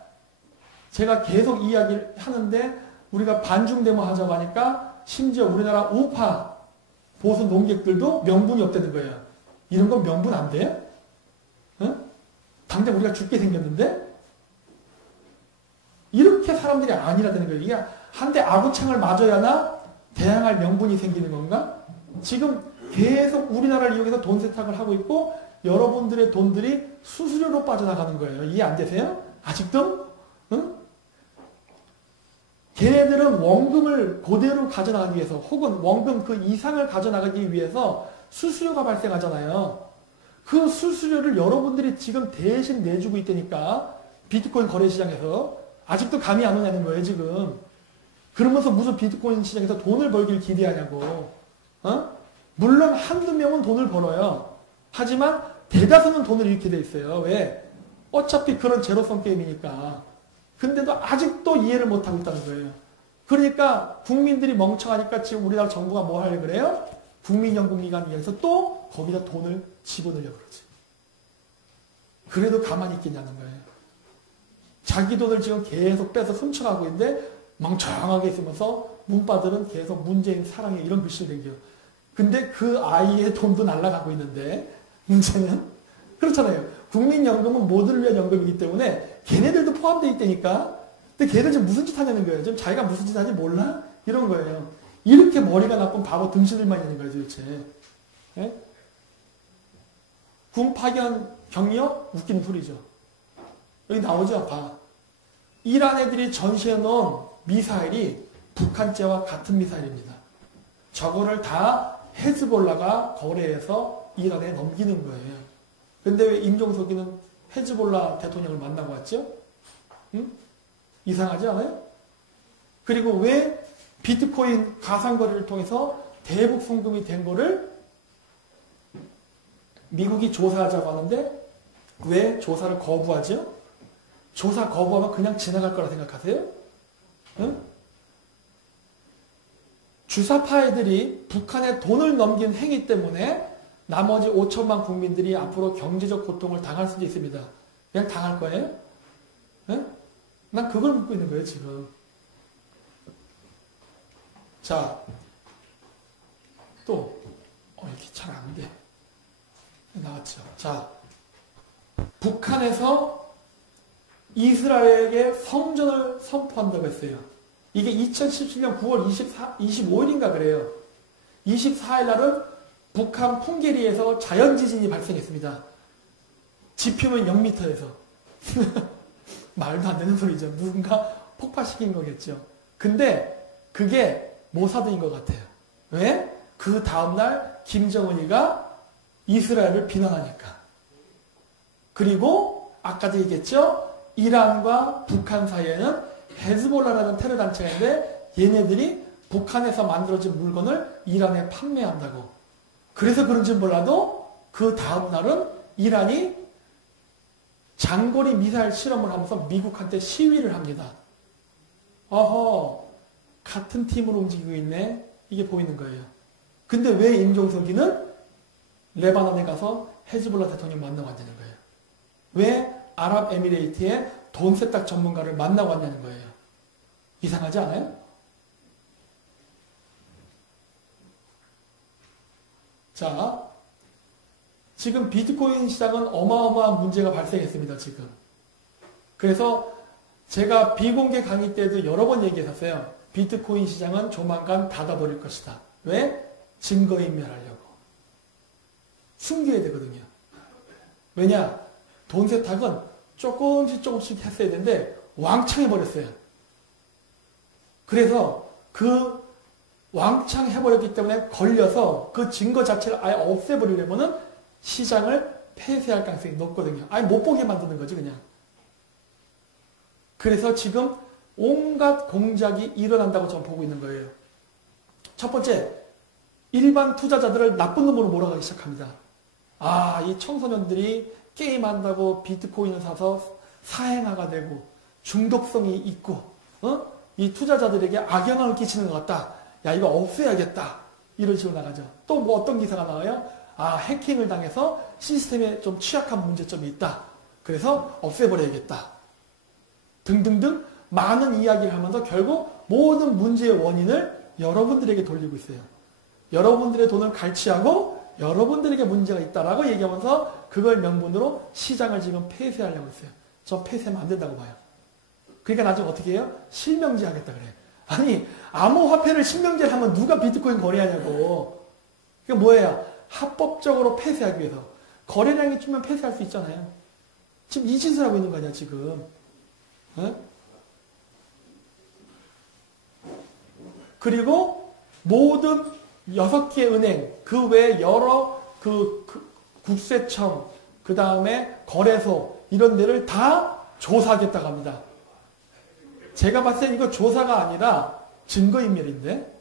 제가 계속 이야기를 하는데 우리가 반중대모 하자고 하니까 심지어 우리나라 우파 보수 농객들도 명분이 없다는 거예요. 이런 건 명분 안 돼요? 어? 당장 우리가 죽게 생겼는데? 이렇게 사람들이 아니라는 거예요. 이게 한대 아구창을 맞아야나 대항할 명분이 생기는 건가? 지금 계속 우리나라를 이용해서 돈 세탁을 하고 있고 여러분들의 돈들이 수수료로 빠져나가는 거예요. 이해 안 되세요? 아직도? 응? 걔네들은 원금을 그대로 가져나가기 위해서 혹은 원금 그 이상을 가져나가기 위해서 수수료가 발생하잖아요. 그 수수료를 여러분들이 지금 대신 내주고 있다니까. 비트코인 거래시장에서. 아직도 감이 안 오냐는 거예요, 지금. 그러면서 무슨 비트코인 시장에서 돈을 벌길 기대하냐고. 어? 물론 한두 명은 돈을 벌어요. 하지만 대다수는 돈을 잃게 돼 있어요. 왜? 어차피 그런 제로섬 게임이니까. 근데도 아직도 이해를 못하고 있다는 거예요. 그러니까 국민들이 멍청하니까 지금 우리나라 정부가 뭐 하려고 그래요? 국민연금기관을 위해서 또 거기다 돈을 집어넣으려고 그러지. 그래도 가만히 있겠냐는 거예요. 자기 돈을 지금 계속 빼서 훔쳐가고 있는데 멍청하게 있으면서 문바들은 계속 문재인 사랑해 이런 글씨를 남겨요. 근데 그 아이의 돈도 날아가고 있는데 문제는 그렇잖아요. 국민연금은 모두를 위한 연금이기 때문에 걔네들도 포함되어 있다니까. 근데 걔들 지금 무슨 짓 하냐는 거예요. 지금 자기가 무슨 짓 하는지 몰라? 이런 거예요. 이렇게 머리가 나쁜 바보 등신들만 있는 거예요, 도대체. 예? 군 파견 경력? 웃기는 소리죠. 여기 나오죠? 봐. 이란 애들이 전시해 놓은 미사일이 북한제와 같은 미사일입니다. 저거를 다 헤즈볼라가 거래해서 이란에 넘기는 거예요. 근데 왜 임종석이는 헤즈볼라 대통령을 만나고 왔죠? 응? 이상하지 않아요? 그리고 왜 비트코인 가상거래를 통해서 대북 송금이 된 거를 미국이 조사하자고 하는데 왜 조사를 거부하죠? 조사 거부하면 그냥 지나갈 거라 생각하세요? 응? 주사파 애들이 북한에 돈을 넘긴 행위 때문에 나머지 5천만 국민들이 앞으로 경제적 고통을 당할 수도 있습니다. 그냥 당할 거예요? 응? 난 그걸 묻고 있는 거예요, 지금. 자, 또 이렇게 잘 안 돼. 나왔죠. 자, 북한에서 이스라엘에게 성전을 선포한다고 했어요. 이게 2017년 9월 25일인가 그래요. 24일 날은 북한 풍계리에서 자연지진이 발생했습니다. 지표면 0m에서. 말도 안 되는 소리죠. 누군가 폭파시킨 거겠죠. 근데 그게 모사드인 것 같아요. 왜? 그 다음날 김정은이가 이스라엘을 비난하니까. 그리고 아까도 얘기했죠. 이란과 북한 사이에는 헤즈볼라라는 테러 단체가 있는데 얘네들이 북한에서 만들어진 물건을 이란에 판매한다고. 그래서 그런지 몰라도 그 다음날은 이란이 장거리 미사일 실험을 하면서 미국한테 시위를 합니다. 어허, 같은 팀으로 움직이고 있네. 이게 보이는 거예요. 근데 왜 임종석이는 레바논에 가서 헤즈볼라 대통령 만나고 왔냐는 거예요. 왜 아랍에미레이트의 돈 세탁 전문가를 만나고 왔냐는 거예요. 이상하지 않아요? 자, 지금 비트코인 시장은 어마어마한 문제가 발생했습니다, 지금. 그래서 제가 비공개 강의 때도 여러 번 얘기했었어요. 비트코인 시장은 조만간 닫아버릴 것이다. 왜? 증거인멸하려고. 숨겨야 되거든요. 왜냐? 돈 세탁은 조금씩 했어야 되는데 왕창 해버렸어요. 그래서 그 왕창 해버렸기 때문에 걸려서 그 증거 자체를 아예 없애버리려면은 시장을 폐쇄할 가능성이 높거든요. 아예 못 보게 만드는 거지, 그냥. 그래서 지금 온갖 공작이 일어난다고 저는 보고 있는 거예요. 첫 번째, 일반 투자자들을 나쁜 놈으로 몰아가기 시작합니다. 아, 이 청소년들이 게임한다고 비트코인을 사서 사행아가 되고 중독성이 있고, 이 투자자들에게 악영향을 끼치는 것 같다. 야, 이거 없애야겠다. 이런 식으로 나가죠. 또 뭐 어떤 기사가 나와요? 아, 해킹을 당해서 시스템에 좀 취약한 문제점이 있다. 그래서 없애버려야겠다. 등등등 많은 이야기를 하면서 결국 모든 문제의 원인을 여러분들에게 돌리고 있어요. 여러분들의 돈을 갈취하고 여러분들에게 문제가 있다라고 얘기하면서 그걸 명분으로 시장을 지금 폐쇄하려고 했어요. 저 폐쇄하면 안 된다고 봐요. 그러니까 나중에 어떻게 해요? 실명제 하겠다 그래요. 아니, 암호화폐를 실명제를 하면 누가 비트코인 거래하냐고. 그게 뭐예요? 합법적으로 폐쇄하기 위해서. 거래량이 주면 폐쇄할 수 있잖아요. 지금 이 짓을 하고 있는 거 아니야, 지금. 그리고 모든 6개 은행, 그 외에 여러 국세청, 그 다음에 거래소, 이런 데를 다 조사하겠다고 합니다. 제가 봤을 때 이거 조사가 아니라 증거인멸인데?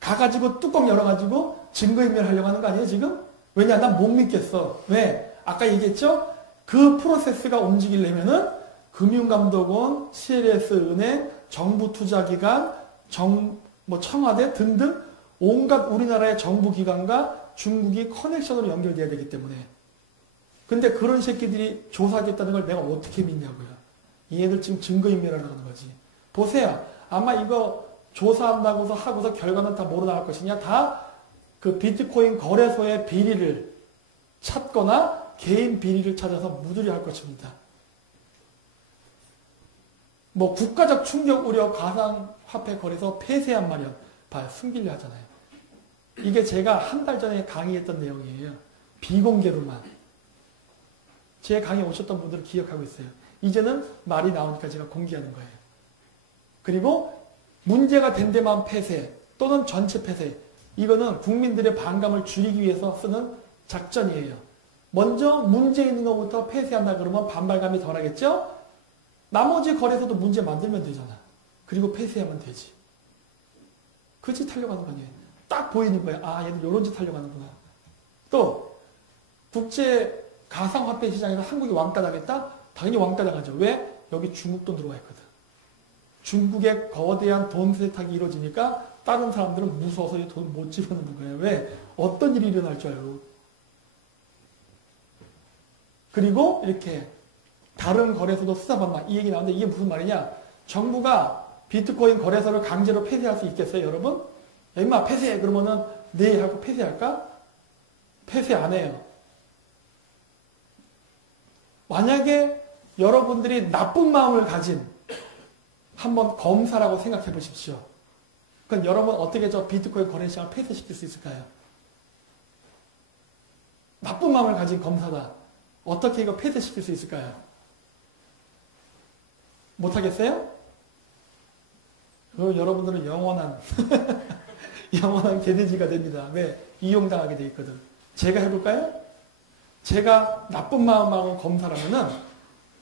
가가지고 뚜껑 열어가지고 증거인멸 하려고 하는 거 아니에요, 지금? 왜냐, 난 못 믿겠어. 왜? 아까 얘기했죠? 그 프로세스가 움직이려면은 금융감독원, CLS 은행, 정부투자기관, 청와대 등등 온갖 우리나라의 정부기관과 중국이 커넥션으로 연결돼야 되기 때문에. 근데 그런 새끼들이 조사하겠다는 걸 내가 어떻게 믿냐고요. 얘들 지금 증거인멸하려는 거지. 보세요. 아마 이거 조사한다고서 하고서 결과는 다 뭐로 나올 것이냐. 다 그 비트코인 거래소의 비리를 찾거나 개인 비리를 찾아서 무들이 할 것입니다. 뭐 국가적 충격 우려 가상화폐 거래소 폐쇄한 마련. 봐요. 숨기려 하잖아요. 이게 제가 한 달 전에 강의했던 내용이에요. 비공개로만. 제 강의 오셨던 분들은 기억하고 있어요. 이제는 말이 나오니까 제가 공개하는 거예요. 그리고 문제가 된 데만 폐쇄 또는 전체 폐쇄. 이거는 국민들의 반감을 줄이기 위해서 쓰는 작전이에요. 먼저 문제 있는 것부터 폐쇄한다 그러면 반발감이 덜하겠죠? 나머지 거래소도 문제 만들면 되잖아. 그리고 폐쇄하면 되지. 그 짓 하려고 하는 거 아니에요. 딱 보이는 거예요. 아, 얘들 요런 짓 하려고 하는구나. 또 국제 가상화폐 시장에서 한국이 왕따 당했다? 당연히 왕따 당하죠. 왜? 여기 중국 돈 들어와 있거든. 중국의 거대한 돈 세탁이 이루어지니까 다른 사람들은 무서워서 돈 못 집어넣는 거예요. 왜? 어떤 일이 일어날 줄 알고. 그리고 이렇게 다른 거래소도 수사받나 이 얘기 나오는데 이게 무슨 말이냐? 정부가 비트코인 거래소를 강제로 폐쇄할 수 있겠어요, 여러분? 야, 임마 폐쇄해. 그러면은 네 하고 폐쇄할까? 폐쇄 안 해요. 만약에 여러분들이 나쁜 마음을 가진 한번 검사라고 생각해 보십시오. 그럼 여러분 어떻게 저 비트코인 거래 시장을 폐쇄시킬 수 있을까요? 나쁜 마음을 가진 검사다. 어떻게 이거 폐쇄시킬 수 있을까요? 못하겠어요? 그럼 여러분들은 영원한 영원한 개돼지가 됩니다. 왜? 이용당하게 돼 있거든. 제가 해볼까요? 제가 나쁜 마음하고 검사라면은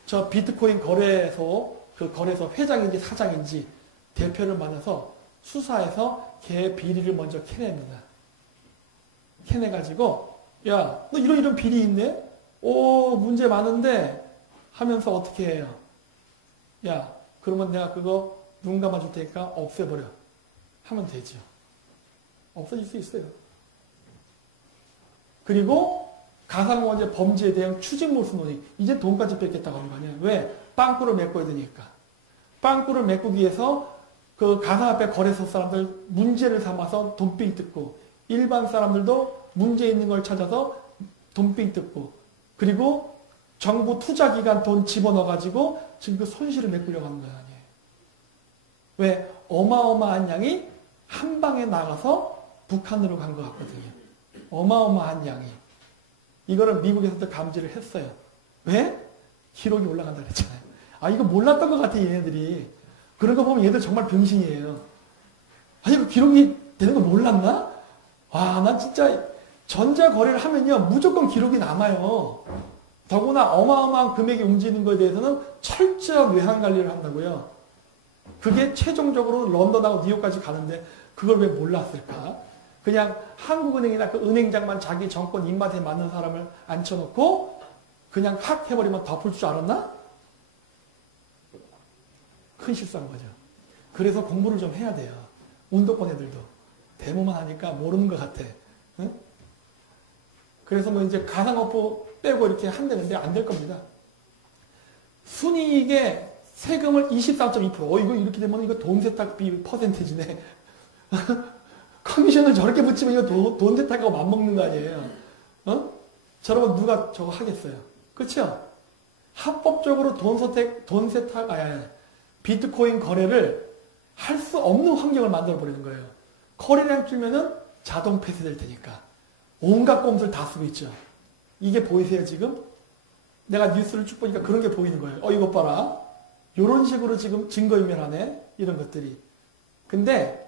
저 비트코인 거래소 그 거래소 회장인지 사장인지 대표를 만나서 수사해서 걔 비리를 먼저 캐냅니다. 캐내가지고 야, 너 이런 비리 있네? 오, 문제 많은데 하면서 어떻게 해요? 야, 그러면 내가 그거 눈 감아줄 테니까 없애버려. 하면 되죠. 없어질 수 있어요. 그리고 가상화재 범죄에 대한 추징몰수 논의. 이제 돈까지 뺏겠다고 하는 거 아니에요. 왜? 빵꾸를 메꿔야 되니까. 빵꾸를 메꾸기 위해서 그 가상화폐 거래소 사람들 문제를 삼아서 돈빙 뜯고 일반 사람들도 문제 있는 걸 찾아서 돈빙 뜯고 그리고 정부 투자기관 돈 집어넣어가지고 지금 그 손실을 메꾸려고 하는 거 아니에요. 왜? 어마어마한 양이 한 방에 나가서 북한으로 간 것 같거든요. 어마어마한 양이. 이거를 미국에서도 감지를 했어요. 왜? 기록이 올라간다 그랬잖아요. 아, 이거 몰랐던 것 같아, 얘네들이. 그런 거 보면 얘들 정말 병신이에요. 아니, 이거 기록이 되는 거 몰랐나? 와, 나 진짜 전자 거래를 하면요, 무조건 기록이 남아요. 더구나 어마어마한 금액이 움직이는 거에 대해서는 철저한 외환 관리를 한다고요. 그게 최종적으로 런던하고 뉴욕까지 가는데 그걸 왜 몰랐을까? 그냥 한국은행이나 그 은행장만 자기 정권 입맛에 맞는 사람을 앉혀놓고 그냥 확 해버리면 덮을 줄 알았나? 큰 실수한 거죠. 그래서 공부를 좀 해야 돼요. 운동권 애들도. 데모만 하니까 모르는 것 같아. 응? 그래서 뭐 이제 가상화폐 빼고 이렇게 한다는데 안 될 겁니다. 순이익에 세금을 24.2%. 이거 이렇게 되면 이거 돈 세탁비 퍼센테이지네. 커미션을 저렇게 붙이면 이거 돈 세탁하고 맞먹는 거 아니에요. 어? 저러면 누가 저거 하겠어요. 그렇죠? 합법적으로 비트코인 거래를 할 수 없는 환경을 만들어 버리는 거예요. 거래량 줄면은 자동 폐쇄될 테니까. 온갖 꼼수를 다 쓰고 있죠. 이게 보이세요, 지금? 내가 뉴스를 쭉 보니까 그런 게 보이는 거예요. 이것 봐라. 이런 식으로 지금 증거인멸하네. 이런 것들이. 근데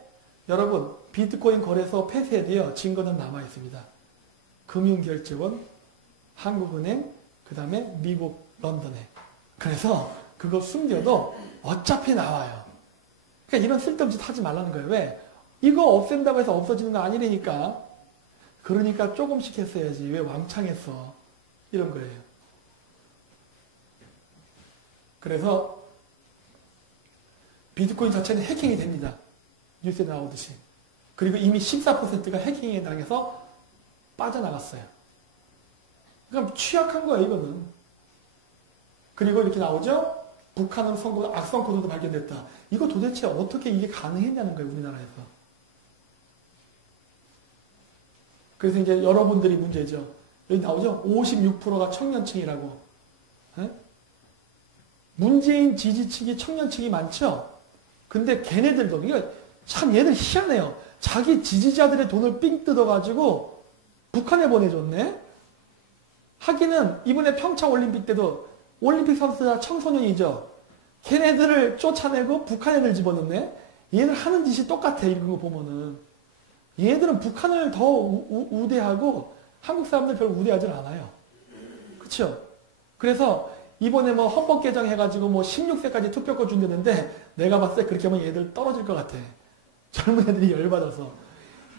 여러분, 비트코인 거래소 폐쇄에도요, 증거는 남아있습니다. 금융결제원, 한국은행, 그 다음에 미국 런던에. 그래서 그거 숨겨도 어차피 나와요. 그러니까 이런 쓸데없는 짓 하지 말라는 거예요. 왜? 이거 없앤다고 해서 없어지는 거 아니라니까. 그러니까 조금씩 했어야지. 왜 왕창 했어? 이런 거예요. 그래서 비트코인 자체는 해킹이 됩니다. 뉴스에 나오듯이. 그리고 이미 14%가 해킹에 당해서 빠져나갔어요. 그럼 취약한 거예요, 이거는. 그리고 이렇게 나오죠? 북한으로 선거, 악성 코드도 발견됐다. 이거 도대체 어떻게 이게 가능했냐는 거예요, 우리나라에서. 그래서 이제 여러분들이 문제죠. 여기 나오죠? 56%가 청년층이라고. 에? 문재인 지지층이 청년층이 많죠? 근데 걔네들도, 이거 참 얘들 희한해요. 자기 지지자들의 돈을 삥 뜯어가지고 북한에 보내줬네? 하기는 이번에 평창올림픽 때도 올림픽 선수가 청소년이죠. 걔네들을 쫓아내고 북한 애들 집어넣네? 얘들 하는 짓이 똑같아, 이런 거 보면은. 얘들은 북한을 더 우대하고 한국 사람들 별로 우대하지 않아요. 그쵸? 그래서 이번에 뭐 헌법 개정해가지고 뭐 16세까지 투표권 준다는데 내가 봤을 때 그렇게 하면 얘들 떨어질 것 같아. 젊은 애들이 열받아서.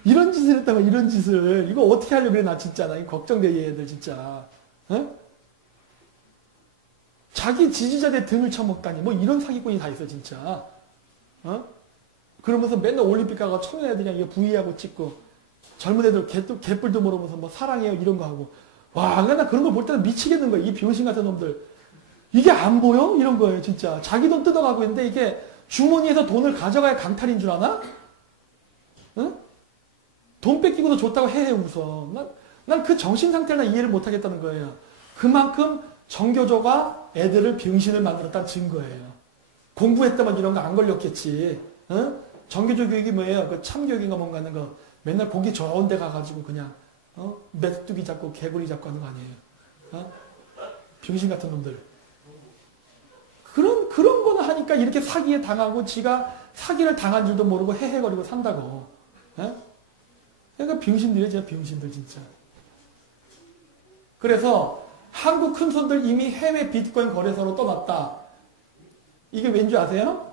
이런 짓을 했다고 이런 짓을. 이거 어떻게 하려고 그래, 나 진짜. 나 걱정돼, 얘들 진짜. 어? 자기 지지자들 등을 쳐먹다니. 뭐 이런 사기꾼이 다 있어, 진짜. 어? 그러면서 맨날 올림픽 가서 청년 애들이랑 이거 부위하고 찍고 젊은 애들 개뿔도 모르면서 뭐 사랑해요 이런 거 하고. 와, 나 그런 거 볼 때는 미치겠는 거야. 이 병신 같은 놈들. 이게 안 보여? 이런 거예요, 진짜. 자기 돈 뜯어가고 있는데 이게 주머니에서 돈을 가져가야 강탈인 줄 아나? 응? 돈 뺏기고도 줬다고 해해 웃어. 난 그 정신 상태를 이해를 못 하겠다는 거예요. 그만큼 정교조가 애들을 병신을 만들었다는 증거예요. 공부했다면 이런 거 안 걸렸겠지. 어? 정교조 교육이 뭐예요? 그 참교육인가 뭔가 하는 거. 맨날 고기 좋은 데 가가지고 그냥 메뚜기 잡고 개구리 잡고 하는 거 아니에요. 병신 같은 놈들. 그런 거는 하니까 이렇게 사기에 당하고 지가 사기를 당한 줄도 모르고 헤헤거리고 산다고. 그러니까 병신들이에요, 진짜 병신들 진짜. 그래서 한국 큰손들 이미 해외 비트코인 거래소로 떠났다. 이게 왠지 아세요?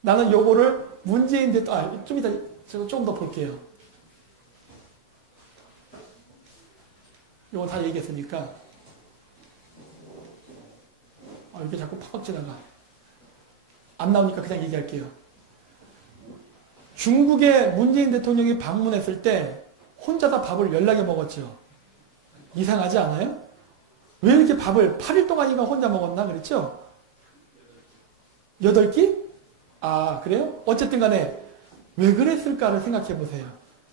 나는 요거를 문재인 대통령, 좀 이따 제가 좀 더 볼게요. 요거 다 얘기했으니까. 이렇게 자꾸 팍팍 지나가. 안 나오니까 그냥 얘기할게요. 중국에 문재인 대통령이 방문했을 때 혼자 다 밥을 연락에 먹었죠. 이상하지 않아요? 왜 이렇게 밥을 8일 동안인가 혼자 먹었나 그랬죠? 8끼? 아, 그래요? 어쨌든 간에 왜 그랬을까를 생각해 보세요.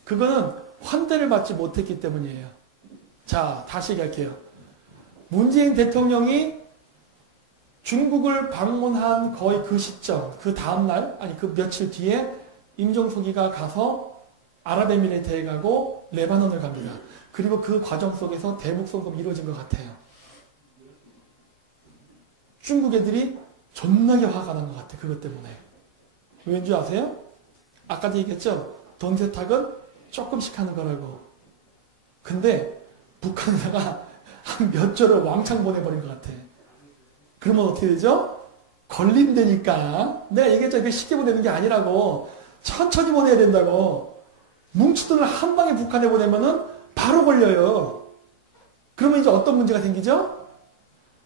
그거는 환대를 받지 못했기 때문이에요. 자, 다시 얘기할게요. 문재인 대통령이 중국을 방문한 거의 그 시점, 그 다음날, 아니 그 며칠 뒤에 임종석이가 가서 아랍에미레이트에 가고 레바논을 갑니다. 그리고 그 과정 속에서 대북 송금이 이루어진 것 같아요. 중국 애들이 존나게 화가 난 것 같아. 그것 때문에. 왠지 아세요? 아까도 얘기했죠? 돈 세탁은 조금씩 하는 거라고. 근데 북한에다가 한 몇 조를 왕창 보내버린 것 같아. 그러면 어떻게 되죠? 걸린다니까. 내가 얘기했죠. 이게 쉽게 보내는 게 아니라고. 천천히 보내야 된다고. 뭉치 돈을 한 방에 북한에 보내면은 바로 걸려요. 그러면 이제 어떤 문제가 생기죠?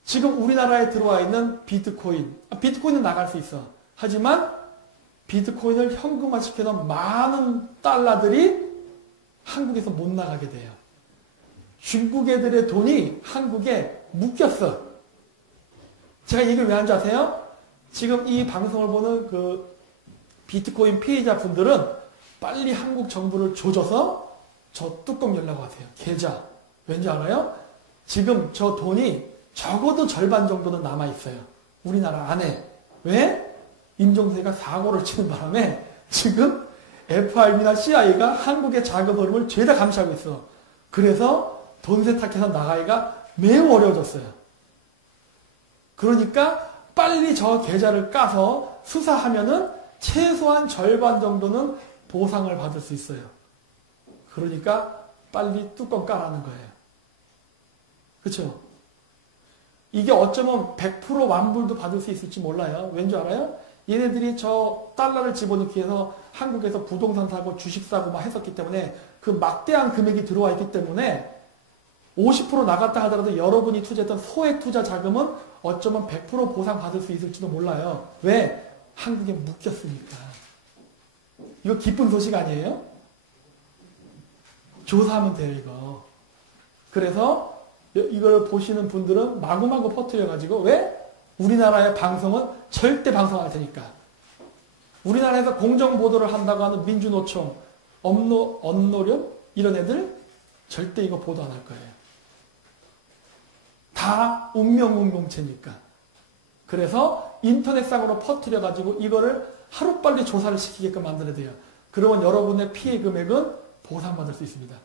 지금 우리나라에 들어와 있는 비트코인. 비트코인은 나갈 수 있어. 하지만 비트코인을 현금화 시켜놓은 많은 달러들이 한국에서 못 나가게 돼요. 중국 애들의 돈이 한국에 묶였어. 제가 얘기를 왜 하는지 아세요? 지금 이 방송을 보는 그 비트코인 피해자분들은 빨리 한국 정부를 조져서 저 뚜껑 열라고 하세요. 계좌. 왠지 알아요? 지금 저 돈이 적어도 절반 정도는 남아있어요. 우리나라 안에. 왜? 임종세가 사고를 치는 바람에 지금 FRB나 CIA가 한국의 자금 흐름을 죄다 감시하고 있어. 그래서 돈 세탁해서 나가기가 매우 어려워졌어요. 그러니까 빨리 저 계좌를 까서 수사하면은 최소한 절반 정도는 보상을 받을 수 있어요. 그러니까 빨리 뚜껑 까라는 거예요. 그렇죠? 이게 어쩌면 100% 완불도 받을 수 있을지 몰라요. 왠지 알아요? 얘네들이 저 달러를 집어넣기 위해서 한국에서 부동산 사고 주식 사고 막 했었기 때문에 그 막대한 금액이 들어와 있기 때문에 50% 나갔다 하더라도 여러분이 투자했던 소액 투자 자금은 어쩌면 100% 보상 받을 수 있을지도 몰라요. 왜? 한국에 묶였으니까. 이거 기쁜 소식 아니에요? 조사하면 돼요, 이거. 그래서 이걸 보시는 분들은 마구마구 퍼뜨려가지고 왜? 우리나라의 방송은 절대 방송 안 할 테니까. 우리나라에서 공정보도를 한다고 하는 민주노총, 언노령 이런 애들 절대 이거 보도 안 할 거예요. 다 운명운동체니까. 그래서 인터넷상으로 퍼뜨려가지고 이거를 하루빨리 조사를 시키게끔 만들어야 돼요. 그러면 여러분의 피해 금액은 보상받을 수 있습니다.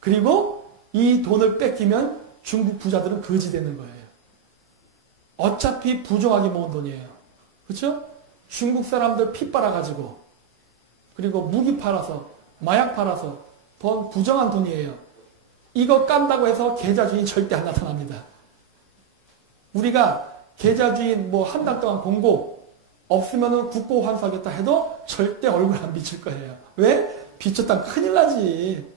그리고 이 돈을 뺏기면 중국 부자들은 거지 되는 거예요. 어차피 부정하게 모은 돈이에요. 그렇죠? 중국 사람들 피 빨아가지고 그리고 무기 팔아서 마약 팔아서 번 부정한 돈이에요. 이거 깐다고 해서 계좌 주인 절대 안 나타납니다. 우리가 계좌 주인 뭐 한 달 동안 공고 없으면은 국고 환수하겠다 해도 절대 얼굴 안 비칠 거예요. 왜? 비쳤다 큰일 나지.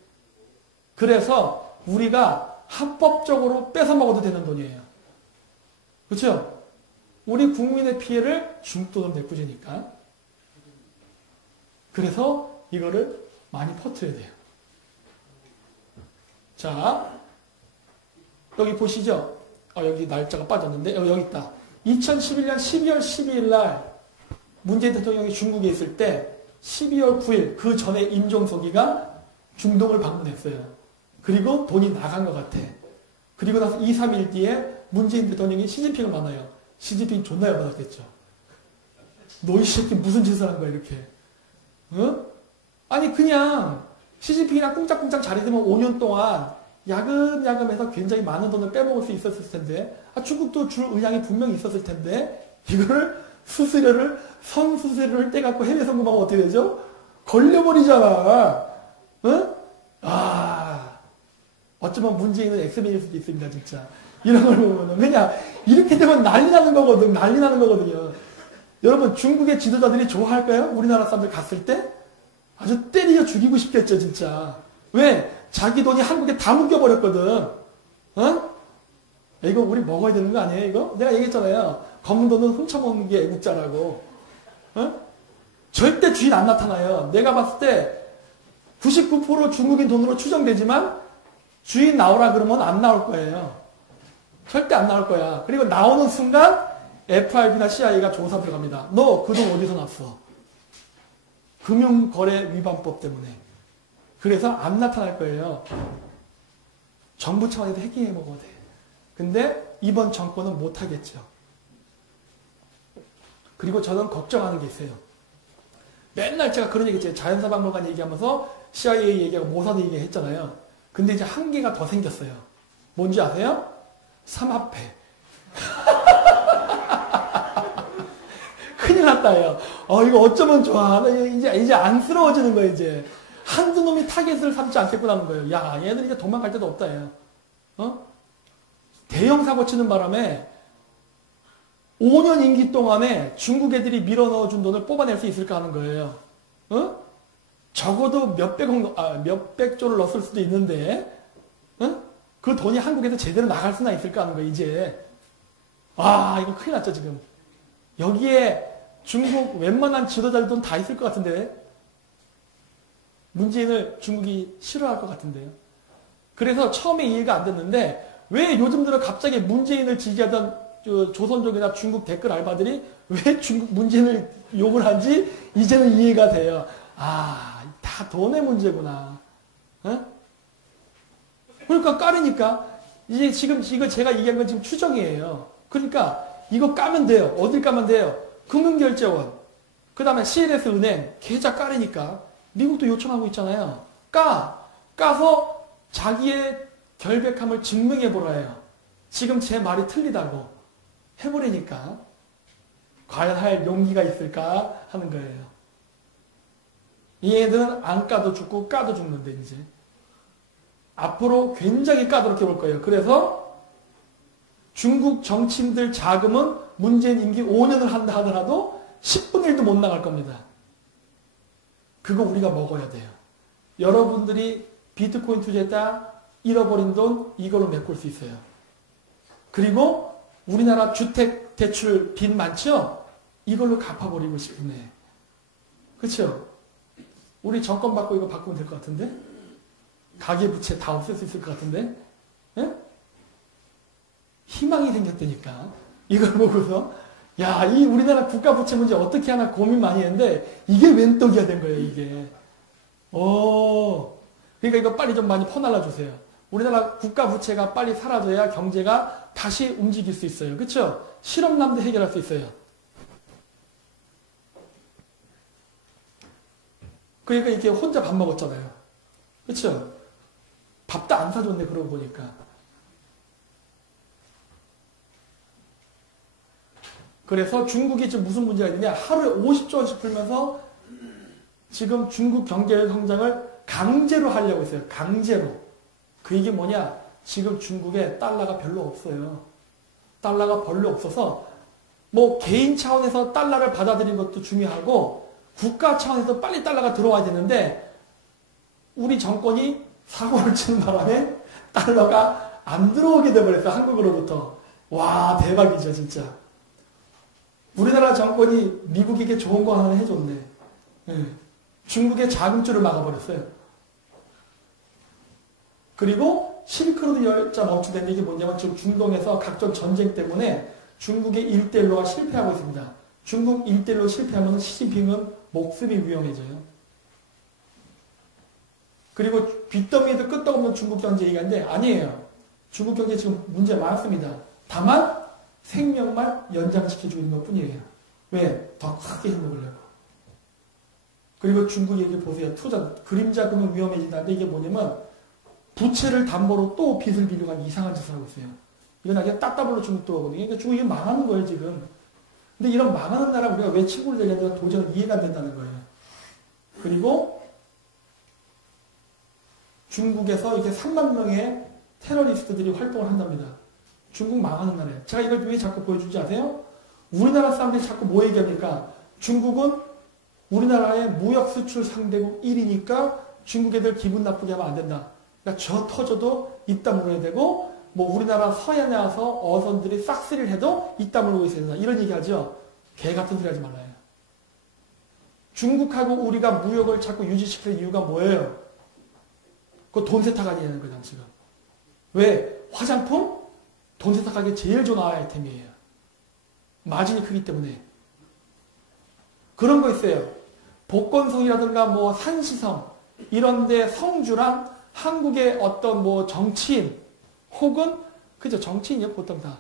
그래서 우리가 합법적으로 뺏어 먹어도 되는 돈이에요. 그렇죠? 우리 국민의 피해를 중국돈은 내꾸지니까. 그래서 이거를 많이 퍼뜨려야 돼요. 자, 여기 보시죠. 여기 날짜가 빠졌는데 여기 있다. 2011년 12월 12일 날 문재인 대통령이 중국에 있을 때 12월 9일 그 전에 임종석이가 중동을 방문했어요. 그리고 돈이 나간 것 같아. 그리고 나서 2, 3일 뒤에 문재인 대통령이 시진핑을 만나요. 시진핑 존나 열받았겠죠. 너 이 새끼 무슨 짓을 한 거야 이렇게. 어? 아니 그냥 시진핑이랑 꿍짝꿍짝 잘 있으면 5년 동안 야금야금해서 굉장히 많은 돈을 빼먹을 수 있었을 텐데 중국도 줄 의향이 분명히 있었을 텐데 이거를 선수수료를 떼갖고 해외 송금하면 어떻게 되죠? 걸려버리잖아. 응? 어쩌면 문재인은 엑스맨일 수도 있습니다, 진짜. 이런 걸 보면은. 그냥, 이렇게 되면 난리 나는 거거든요. 여러분, 중국의 지도자들이 좋아할까요? 우리나라 사람들 갔을 때? 아주 때려 죽이고 싶겠죠, 진짜. 왜? 자기 돈이 한국에 다 묶여버렸거든. 어? 이거 우리 먹어야 되는 거 아니에요, 이거? 내가 얘기했잖아요. 검은 돈은 훔쳐먹는 게 애국자라고. 어? 절대 주인 안 나타나요. 내가 봤을 때 99% 중국인 돈으로 추정되지만 주인 나오라 그러면 안 나올 거예요. 절대 안 나올 거야. 그리고 나오는 순간 FIB나 CIA가 조사 들어갑니다. 너 그 돈 어디서 났어? 금융거래 위반법 때문에. 그래서 안 나타날 거예요. 정부 차원에서 해킹해 먹어도 돼. 근데 이번 정권은 못하겠죠. 그리고 저는 걱정하는 게 있어요. 맨날 제가 그런 얘기 했잖아요. 자연사박물관 얘기하면서 CIA 얘기하고 모사드 얘기했잖아요. 근데 이제 한계가 더 생겼어요. 뭔지 아세요? 삼합회. 큰일 났다요. 이거 어쩌면 좋아. 이제 안쓰러워지는 거예요, 이제. 한두 놈이 타겟을 삼지 않겠구나는 거예요. 야, 얘들 이제 도망갈 데도 없다, 얘. 대형 사고 치는 바람에 5년 임기 동안에 중국 애들이 밀어 넣어준 돈을 뽑아낼 수 있을까 하는 거예요. 적어도 몇백조를 넣었을 수도 있는데, 그 돈이 한국에서 제대로 나갈 수나 있을까 하는 거예요, 이제. 이거 큰일 났죠, 지금. 여기에 중국 웬만한 지도자들 돈 다 있을 것 같은데, 문재인을 중국이 싫어할 것 같은데요. 그래서 처음에 이해가 안 됐는데, 왜 요즘 들어 갑자기 문재인을 지지하던 조선족이나 중국 댓글 알바들이 왜 중국 문재인을 욕을 하는지 이제는 이해가 돼요. 다 돈의 문제구나. 그러니까 까르니까 이제 지금 이거 제가 얘기한 건 지금 추정이에요. 그러니까 이거 까면 돼요. 어딜 까면 돼요? 금융결제원, 그 다음에 CLS 은행 계좌 까르니까 미국도 요청하고 있잖아요. 까서 자기의 결백함을 증명해보라 해요. 지금 제 말이 틀리다고 해버리니까 과연 할 용기가 있을까 하는 거예요. 얘들은 안 까도 죽고 까도 죽는데 이제 앞으로 굉장히 까다롭게 볼 거예요. 그래서 중국 정치인들 자금은 문재인 임기 5년을 한다 하더라도 10분의 1도 못 나갈 겁니다. 그거 우리가 먹어야 돼요. 여러분들이 비트코인 투자했다 잃어버린 돈 이걸로 메꿀 수 있어요. 그리고 우리나라 주택 대출 빚 많죠? 이걸로 갚아버리고 싶네. 그렇죠? 우리 정권 받고 이거 바꾸면 될 것 같은데? 가계부채 다 없앨 수 있을 것 같은데? 예? 희망이 생겼다니까. 이걸 보고서 야, 이 우리나라 국가부채 문제 어떻게 하나 고민 많이 했는데 이게 웬 떡이야 된 거예요, 이게. 그러니까 이거 빨리 좀 많이 퍼날라 주세요. 우리나라 국가부채가 빨리 사라져야 경제가 다시 움직일 수 있어요. 그렇죠? 실업난도 해결할 수 있어요. 그러니까 이렇게 혼자 밥 먹었잖아요. 그렇죠? 밥도 안 사줬네, 그러고 보니까. 그래서 중국이 지금 무슨 문제가 있느냐. 하루에 50조 원씩 풀면서 지금 중국 경제 성장을 강제로 하려고 했어요. 강제로. 그 얘기 뭐냐. 지금 중국에 달러가 별로 없어요. 달러가 별로 없어서 뭐 개인 차원에서 달러를 받아들이는 것도 중요하고 국가 차원에서 빨리 달러가 들어와야 되는데 우리 정권이 사고를 치는 바람에 달러가 안 들어오게 돼버렸어요. 한국으로부터. 와, 대박이죠, 진짜. 우리나라 정권이 미국에게 좋은 거 하나 해줬네. 네. 중국의 자금줄을 막아버렸어요. 그리고 실크로드 열차 멈추된 게 뭐냐면 지금 중동에서 각종 전쟁 때문에 중국의 1대1로가 실패하고 있습니다. 중국 1대1로 실패하면 시진핑은 목숨이 위험해져요. 그리고 빚더미에도 끄떡 없는 중국 경제 얘기하는데 아니에요. 중국 경제 지금 문제 많습니다. 다만 생명만 연장시켜주고 있는 것 뿐이에요. 왜? 더 크게 해먹으려고. 그리고 중국 얘기 보세요. 투자, 그림자 금융 위험해진다는데 이게 뭐냐면 부채를 담보로 또 빚을 빌려고 하는 이상한 짓을 하고 있어요. 이건 아주 따따블로 중국도 하거든요. 그러니까 중국이 망하는 거예요, 지금. 근데 이런 망하는 나라 우리가 왜 친구를 되냐면 도저히 이해가 안 된다는 거예요. 그리고 중국에서 이렇게 3만 명의 테러리스트들이 활동을 한답니다. 중국 망하는 나라예요. 제가 이걸 왜 자꾸 보여주지 아세요? 우리나라 사람들이 자꾸 뭐 얘기합니까? 중국은 우리나라의 무역 수출 상대국 1위니까 중국 애들 기분 나쁘게 하면 안 된다. 그러니까 저 터져도 입 다물어야 되고 뭐 우리나라 서해안에 와서 어선들이 싹쓸이를 해도 입 다물고 있어야 된다. 이런 얘기 하죠. 개 같은 소리 하지 말아요. 중국하고 우리가 무역을 자꾸 유지시킬 이유가 뭐예요? 그거 돈 세탁하냐는 거잖아, 지금. 왜? 화장품? 돈 세탁하기 제일 좋은 아이템이에요. 마진이 크기 때문에. 그런 거 있어요. 복건성이라든가 뭐 산시성, 이런데 성주랑 한국의 어떤 뭐 정치인, 혹은, 그죠? 정치인이요, 보통 다.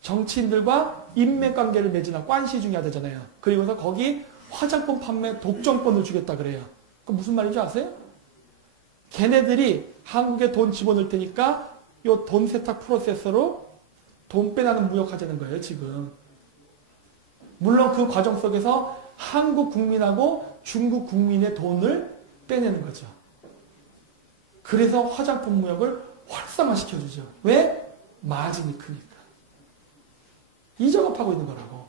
정치인들과 인맥관계를 맺으나 관시 중요하다잖아요. 그리고서 거기 화장품 판매 독점권을 주겠다 그래요. 그 무슨 말인지 아세요? 걔네들이 한국에 돈 집어넣을 테니까 요 돈 세탁 프로세서로 돈 빼나는 무역하자는 거예요, 지금. 물론 그 과정 속에서 한국 국민하고 중국 국민의 돈을 빼내는 거죠. 그래서 화장품 무역을 활성화시켜주죠. 왜? 마진이 크니까. 이 작업하고 있는 거라고.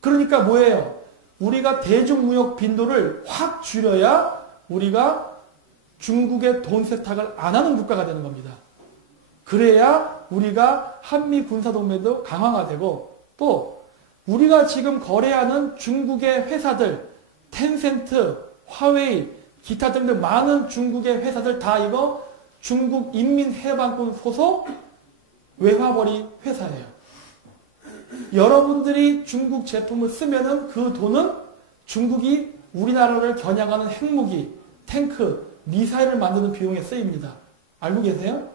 그러니까 뭐예요? 우리가 대중무역 빈도를 확 줄여야 우리가 중국의 돈 세탁을 안 하는 국가가 되는 겁니다. 그래야 우리가 한미 군사동맹도 강화가 되고 또 우리가 지금 거래하는 중국의 회사들, 텐센트, 화웨이, 기타 등등 많은 중국의 회사들 다 이거 중국 인민해방군 소속 외화벌이 회사예요. 여러분들이 중국 제품을 쓰면은 그 돈은 중국이 우리나라를 겨냥하는 핵무기, 탱크, 미사일을 만드는 비용에 쓰입니다. 알고 계세요?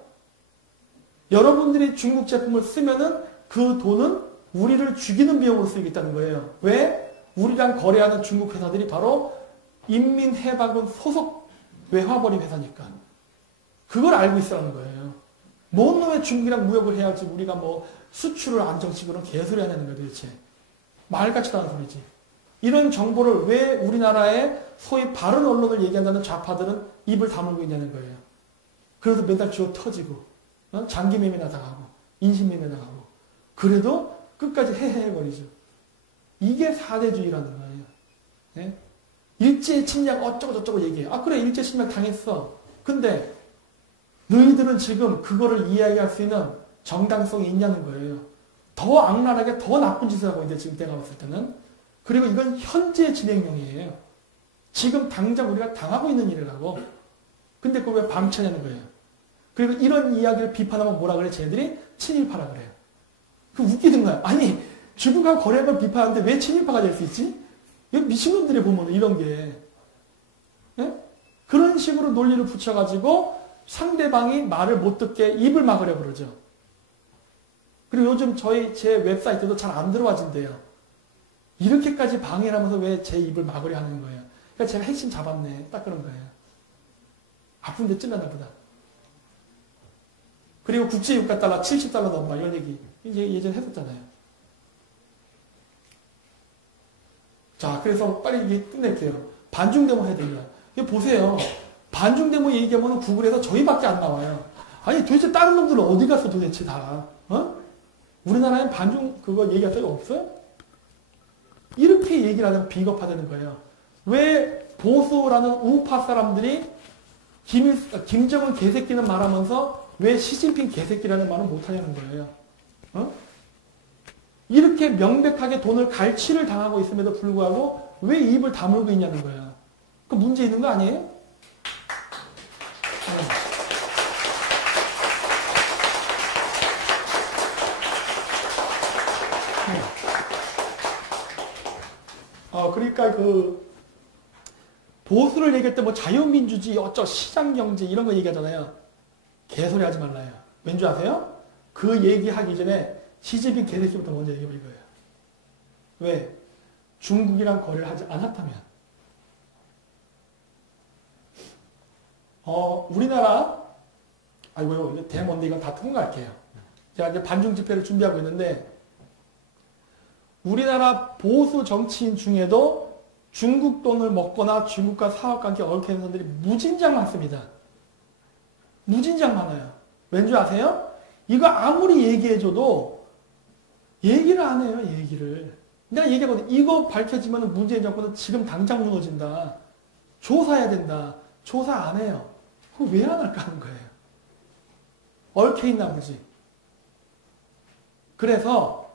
여러분들이 중국 제품을 쓰면은 그 돈은 우리를 죽이는 비용으로 쓰이겠다는 거예요. 왜? 우리랑 거래하는 중국 회사들이 바로 인민해방군 소속 외화벌이 회사니까. 그걸 알고 있으라는 거예요. 뭔 놈의 중국이랑 무역을 해야지 우리가 뭐 수출을 안정시키고 개소리 하냐는 거예요, 도대체. 말 같지도 않은 소리지. 이런 정보를 왜 우리나라의 소위 바른 언론을 얘기한다는 좌파들은 입을 다물고 있냐는 거예요. 그래서 맨날 쥐어 터지고, 장기매매 나가고, 인신매매 나가고, 그래도 끝까지 헤헤거리죠. 이게 사대주의라는 거예요. 네? 일제 침략 어쩌고저쩌고 얘기해요. 아, 그래, 일제 침략 당했어. 근데 너희들은 지금 그거를 이야기할 수 있는 정당성이 있냐는 거예요. 더 악랄하게 더 나쁜 짓을 하고 있는데 지금 내가 봤을 때는. 그리고 이건 현재 진행형이에요. 지금 당장 우리가 당하고 있는 일이라고. 근데 그걸 왜 방치하냐는 거예요. 그리고 이런 이야기를 비판하면 뭐라 그래? 쟤네들이 친일파라 그래요. 그 웃기는 거야. 아니, 중국하고 거래한 걸 비판하는데 왜 친일파가 될 수 있지? 미친놈들이 보면 이런 게. 네? 그런 식으로 논리를 붙여가지고 상대방이 말을 못 듣게 입을 막으려고 그러죠. 그리고 요즘 제 웹사이트도 잘 안 들어와진대요. 이렇게까지 방해를 하면서 왜 제 입을 막으려 하는 거예요. 그러니까 제가 핵심 잡았네. 딱 그런 거예요. 아픈데 찔렀나 보다. 그리고 국제유가달러 70달러 넘어 이런 얘기 이제 예전에 했었잖아요. 자, 그래서 빨리 이게 끝낼게요. 반중대모 해야 됩니다. 이거 보세요. 반중대모 얘기하면 구글에서 저희밖에 안 나와요. 아니 도대체 다른 놈들은 어디 갔어 도대체 다. 어? 우리나라엔 반중 그거 얘기할 데가 없어요? 이렇게 얘기를 하면 비겁하다는 거예요. 왜 보수라는 우파 사람들이 김정은 개새끼는 말하면서 왜 시진핑 개새끼라는 말은 못하냐는 거예요. 어? 이렇게 명백하게 돈을 갈취를 당하고 있음에도 불구하고 왜 입을 다물고 있냐는 거예요. 그 문제 있는 거 아니에요? 네. 그러니까 보수를 얘기할 때 뭐 자유민주주의, 어쩌 시장경제 이런 거 얘기하잖아요. 개소리 하지 말라요. 왠지 아세요? 그 얘기하기 전에 시집인 개새끼부터 먼저 얘기해버린 거예요. 왜? 중국이랑 거래를 하지 않았다면. 우리나라, 아이고요, 이거 대먼데 이건 다 통과할게요. 제가 이제 반중 집회를 준비하고 있는데, 우리나라 보수 정치인 중에도 중국 돈을 먹거나 중국과 사업관계 얽혀 있는 사람들이 무진장 많습니다. 무진장 많아요. 왠지 아세요? 이거 아무리 얘기해줘도 얘기를 안 해요, 얘기를. 내가 얘기하거든. 이거 밝혀지면 문재인 정권은 지금 당장 무너진다. 조사해야 된다. 조사 안 해요. 그거 왜 안 할까 하는 거예요. 얽혀있나 보지. 그래서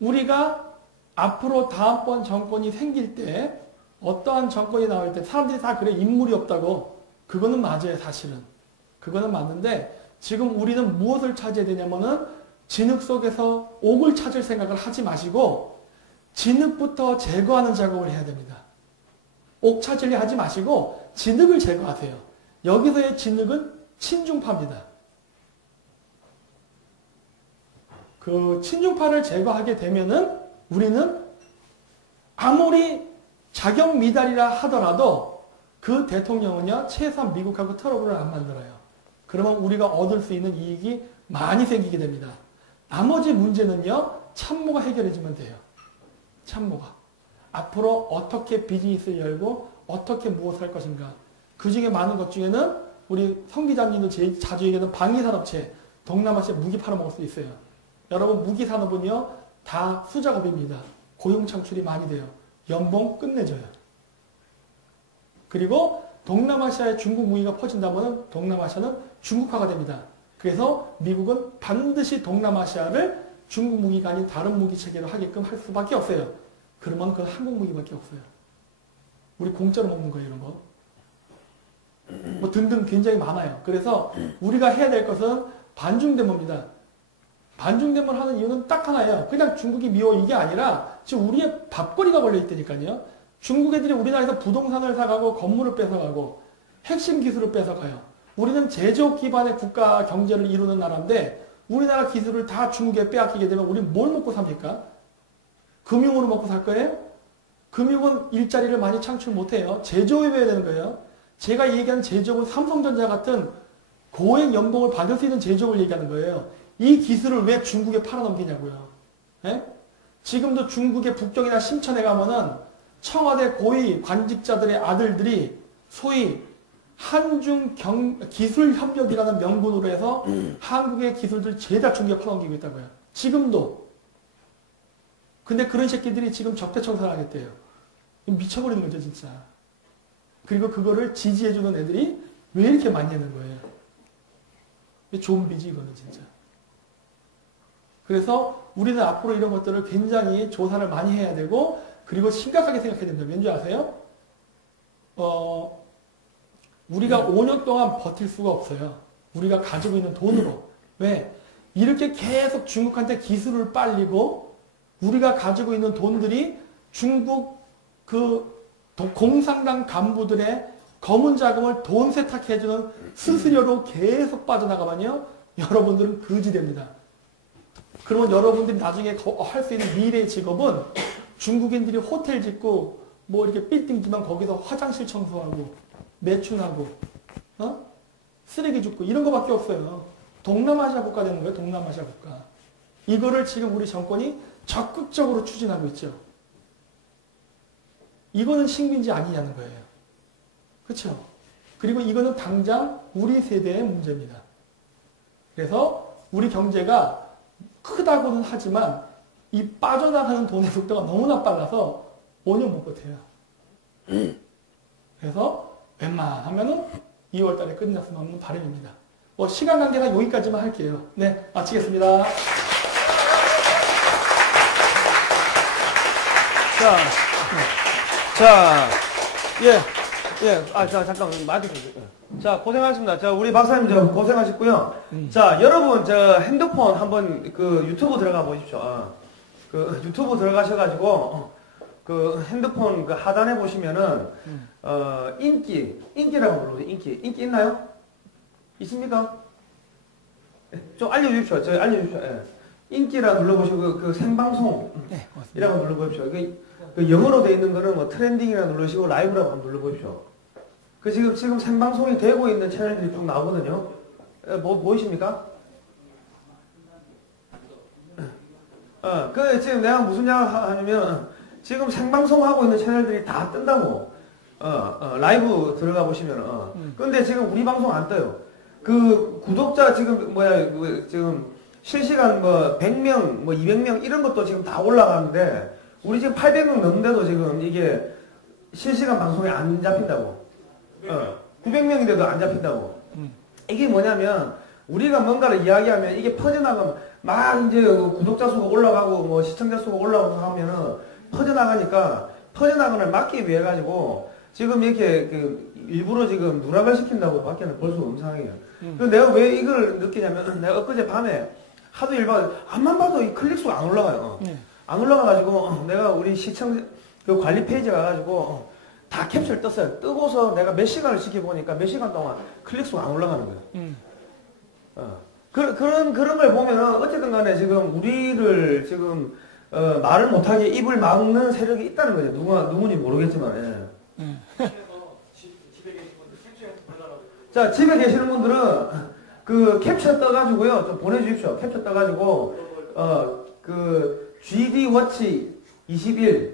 우리가 앞으로 다음번 정권이 생길 때 어떠한 정권이 나올 때 사람들이 다 그래 인물이 없다고. 그거는 맞아요, 사실은. 그거는 맞는데 지금 우리는 무엇을 찾아야 되냐면은 진흙 속에서 옥을 찾을 생각을 하지 마시고 진흙부터 제거하는 작업을 해야 됩니다. 옥 찾으려 하지 마시고 진흙을 제거하세요. 여기서의 진흙은 친중파입니다. 그 친중파를 제거하게 되면은 우리는 아무리 자격 미달이라 하더라도 그 대통령은요 최소한 미국하고 트러블을 안 만들어요. 그러면 우리가 얻을 수 있는 이익이 많이 생기게 됩니다. 나머지 문제는요 참모가 해결해주면 돼요. 참모가 앞으로 어떻게 비즈니스를 열고 어떻게 무엇을 할 것인가. 그 중에 많은 것 중에는 우리 성 기자님도 제일 자주 얘기하는 방위산업체 동남아시아 무기 팔아먹을 수 있어요. 여러분 무기산업은요 다 수작업입니다. 고용 창출이 많이 돼요. 연봉 끝내줘요. 그리고 동남아시아에 중국 무기가 퍼진다면 동남아시아는 중국화가 됩니다. 그래서 미국은 반드시 동남아시아를 중국 무기가 아닌 다른 무기 체계로 하게끔 할 수밖에 없어요. 그러면 그 한국 무기밖에 없어요. 우리 공짜로 먹는 거예요, 이런 거. 뭐 등등 굉장히 많아요. 그래서 우리가 해야 될 것은 반중대모입니다. 반중대모를 하는 이유는 딱 하나예요. 그냥 중국이 미워 이게 아니라 지금 우리의 밥거리가 걸려있다니까요. 중국 애들이 우리나라에서 부동산을 사가고 건물을 뺏어가고 핵심 기술을 뺏어가요. 우리는 제조업 기반의 국가 경제를 이루는 나라인데 우리나라 기술을 다 중국에 빼앗기게 되면 우리는 뭘 먹고 삽니까? 금융으로 먹고 살 거예요? 금융은 일자리를 많이 창출 못해요. 제조업에 되는 거예요. 제가 얘기한 제조업은 삼성전자 같은 고액 연봉을 받을 수 있는 제조업을 얘기하는 거예요. 이 기술을 왜 중국에 팔아넘기냐고요. 예? 지금도 중국의 북경이나 심천에 가면은 청와대 고위 관직자들의 아들들이 소위 한중 기술협력이라는 명분으로 해서 한국의 기술들 죄다 중국에 팔아넘기고 있다고요. 지금도. 근데 그런 새끼들이 지금 적폐청산을 하겠대요. 미쳐버리는 거죠, 진짜. 그리고 그거를 지지해주는 애들이 왜 이렇게 많이 하는 거예요? 좀비지, 이거는 진짜. 그래서 우리는 앞으로 이런 것들을 굉장히 조사를 많이 해야 되고, 그리고 심각하게 생각해야 됩니다. 왠지 아세요? 우리가 5년 동안 버틸 수가 없어요. 우리가 가지고 있는 돈으로. 왜? 이렇게 계속 중국한테 기술을 빨리고, 우리가 가지고 있는 돈들이 중국 공산당 간부들의 검은 자금을 돈 세탁해주는 수수료로 계속 빠져나가면요. 여러분들은 거지 됩니다. 그러면 여러분들이 나중에 할 수 있는 미래의 직업은 중국인들이 호텔 짓고 뭐 이렇게 빌딩 짓면 거기서 화장실 청소하고 매춘하고 쓰레기 줍고 이런 거밖에 없어요. 동남아시아 국가 되는 거예요. 동남아시아 국가. 이거를 지금 우리 정권이 적극적으로 추진하고 있죠. 이거는 식민지 아니냐는 거예요. 그렇죠? 그리고 이거는 당장 우리 세대의 문제입니다. 그래서 우리 경제가 크다고는 하지만 이 빠져나가는 돈의 속도가 너무나 빨라서 5년 못 버텨요. 그래서 웬만하면은 2월 달에 끝났으면 하는 바람입니다. 시간 관계상 여기까지만 할게요. 네, 마치겠습니다. 잠깐만, 마이크 좀. 자, 고생하셨습니다. 자, 우리 박사님, 고생하셨고요. 자, 여러분, 핸드폰 한번, 유튜브 들어가 보십시오. 유튜브 들어가셔가지고, 그 핸드폰 그 하단에 보시면은 인기라고 눌러보세요. 인기 있나요? 있습니까? 좀 알려주십시오. 저희 알려주십시오. 예. 인기라 눌러보시고 그 생방송 네, 고맙습니다. 이라고 눌러보십시오. 그 영어로 돼 있는 거는 뭐 트렌딩이라 누르시고 라이브라고 한번 눌러보십시오. 그 지금 생방송이 되고 있는 채널들이 쭉 나오거든요. 뭐 보이십니까? 그 지금 내가 무슨 얘기를 하냐면 지금 생방송하고 있는 채널들이 다 뜬다고. 라이브 들어가 보시면. 근데 지금 우리 방송 안 떠요. 그 구독자 지금 지금 실시간 뭐 100명, 뭐 200명 이런 것도 지금 다 올라가는데 우리 지금 800명 넘는데도 지금 이게 실시간 방송에 안 잡힌다고. 900명인데도 안 잡힌다고. 이게 뭐냐면 우리가 뭔가를 이야기하면 이게 퍼져나가면 막 이제 구독자 수가 올라가고 뭐 시청자 수가 올라가고 하면은 퍼져나가니까 퍼져나가는 막기 위해 가지고 지금 이렇게 그 일부러 지금 누락을 시킨다고 밖에는 볼 수 없는 상황이에요. 그래서 내가 왜 이걸 느끼냐면 내가 엊그제 밤에 하도 일반 앞만 봐도 이 클릭 수가 안 올라가요. 안 올라가가지고 내가 우리 시청 그 관리 페이지에 가가지고 다 캡처를 떴어요. 뜨고서 내가 몇 시간을 지켜보니까 몇 시간 동안 클릭 수가 안 올라가는 거예요. 그런 걸 보면은 어쨌든 간에 지금 우리를 지금 말을 못하게 입을 막는 세력이 있다는 거죠. 누군지 모르겠지만. 예. 자, 집에 계시는 분들은 그 캡처 떠가지고요. 좀 보내주십시오. 캡처 떠가지고 그 gdwatch21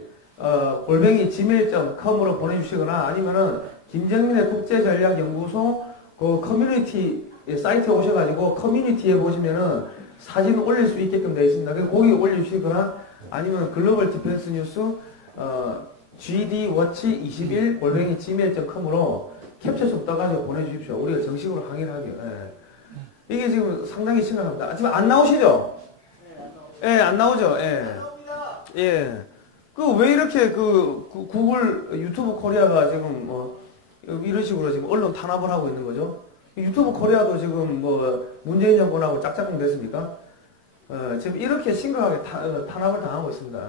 골뱅이 gmail.com으로 보내주시거나 아니면은 김정민의 국제전략연구소 그 커뮤니티 사이트에 오셔가지고 커뮤니티에 보시면은 사진 올릴 수 있게끔 되어 있습니다. 그래서 거기 올려주시거나 아니면 글로벌 디펜스 뉴스 gdwatch21 골뱅이 gmail.com으로 캡처 좀 떠가지고 보내주십시오. 우리가 정식으로 항의를 하게요. 예. 이게 지금 상당히 심각합니다. 지금 안 나오시죠? 예, 안 나오죠? 예. 예. 그 왜 이렇게 그 구글 유튜브 코리아가 지금 뭐 이런 식으로 지금 언론 탄압을 하고 있는 거죠? 유튜브 코리아도 지금 뭐 문재인 정권하고 짝짝꿍 됐습니까? 지금 이렇게 심각하게 탄압을 당하고 있습니다.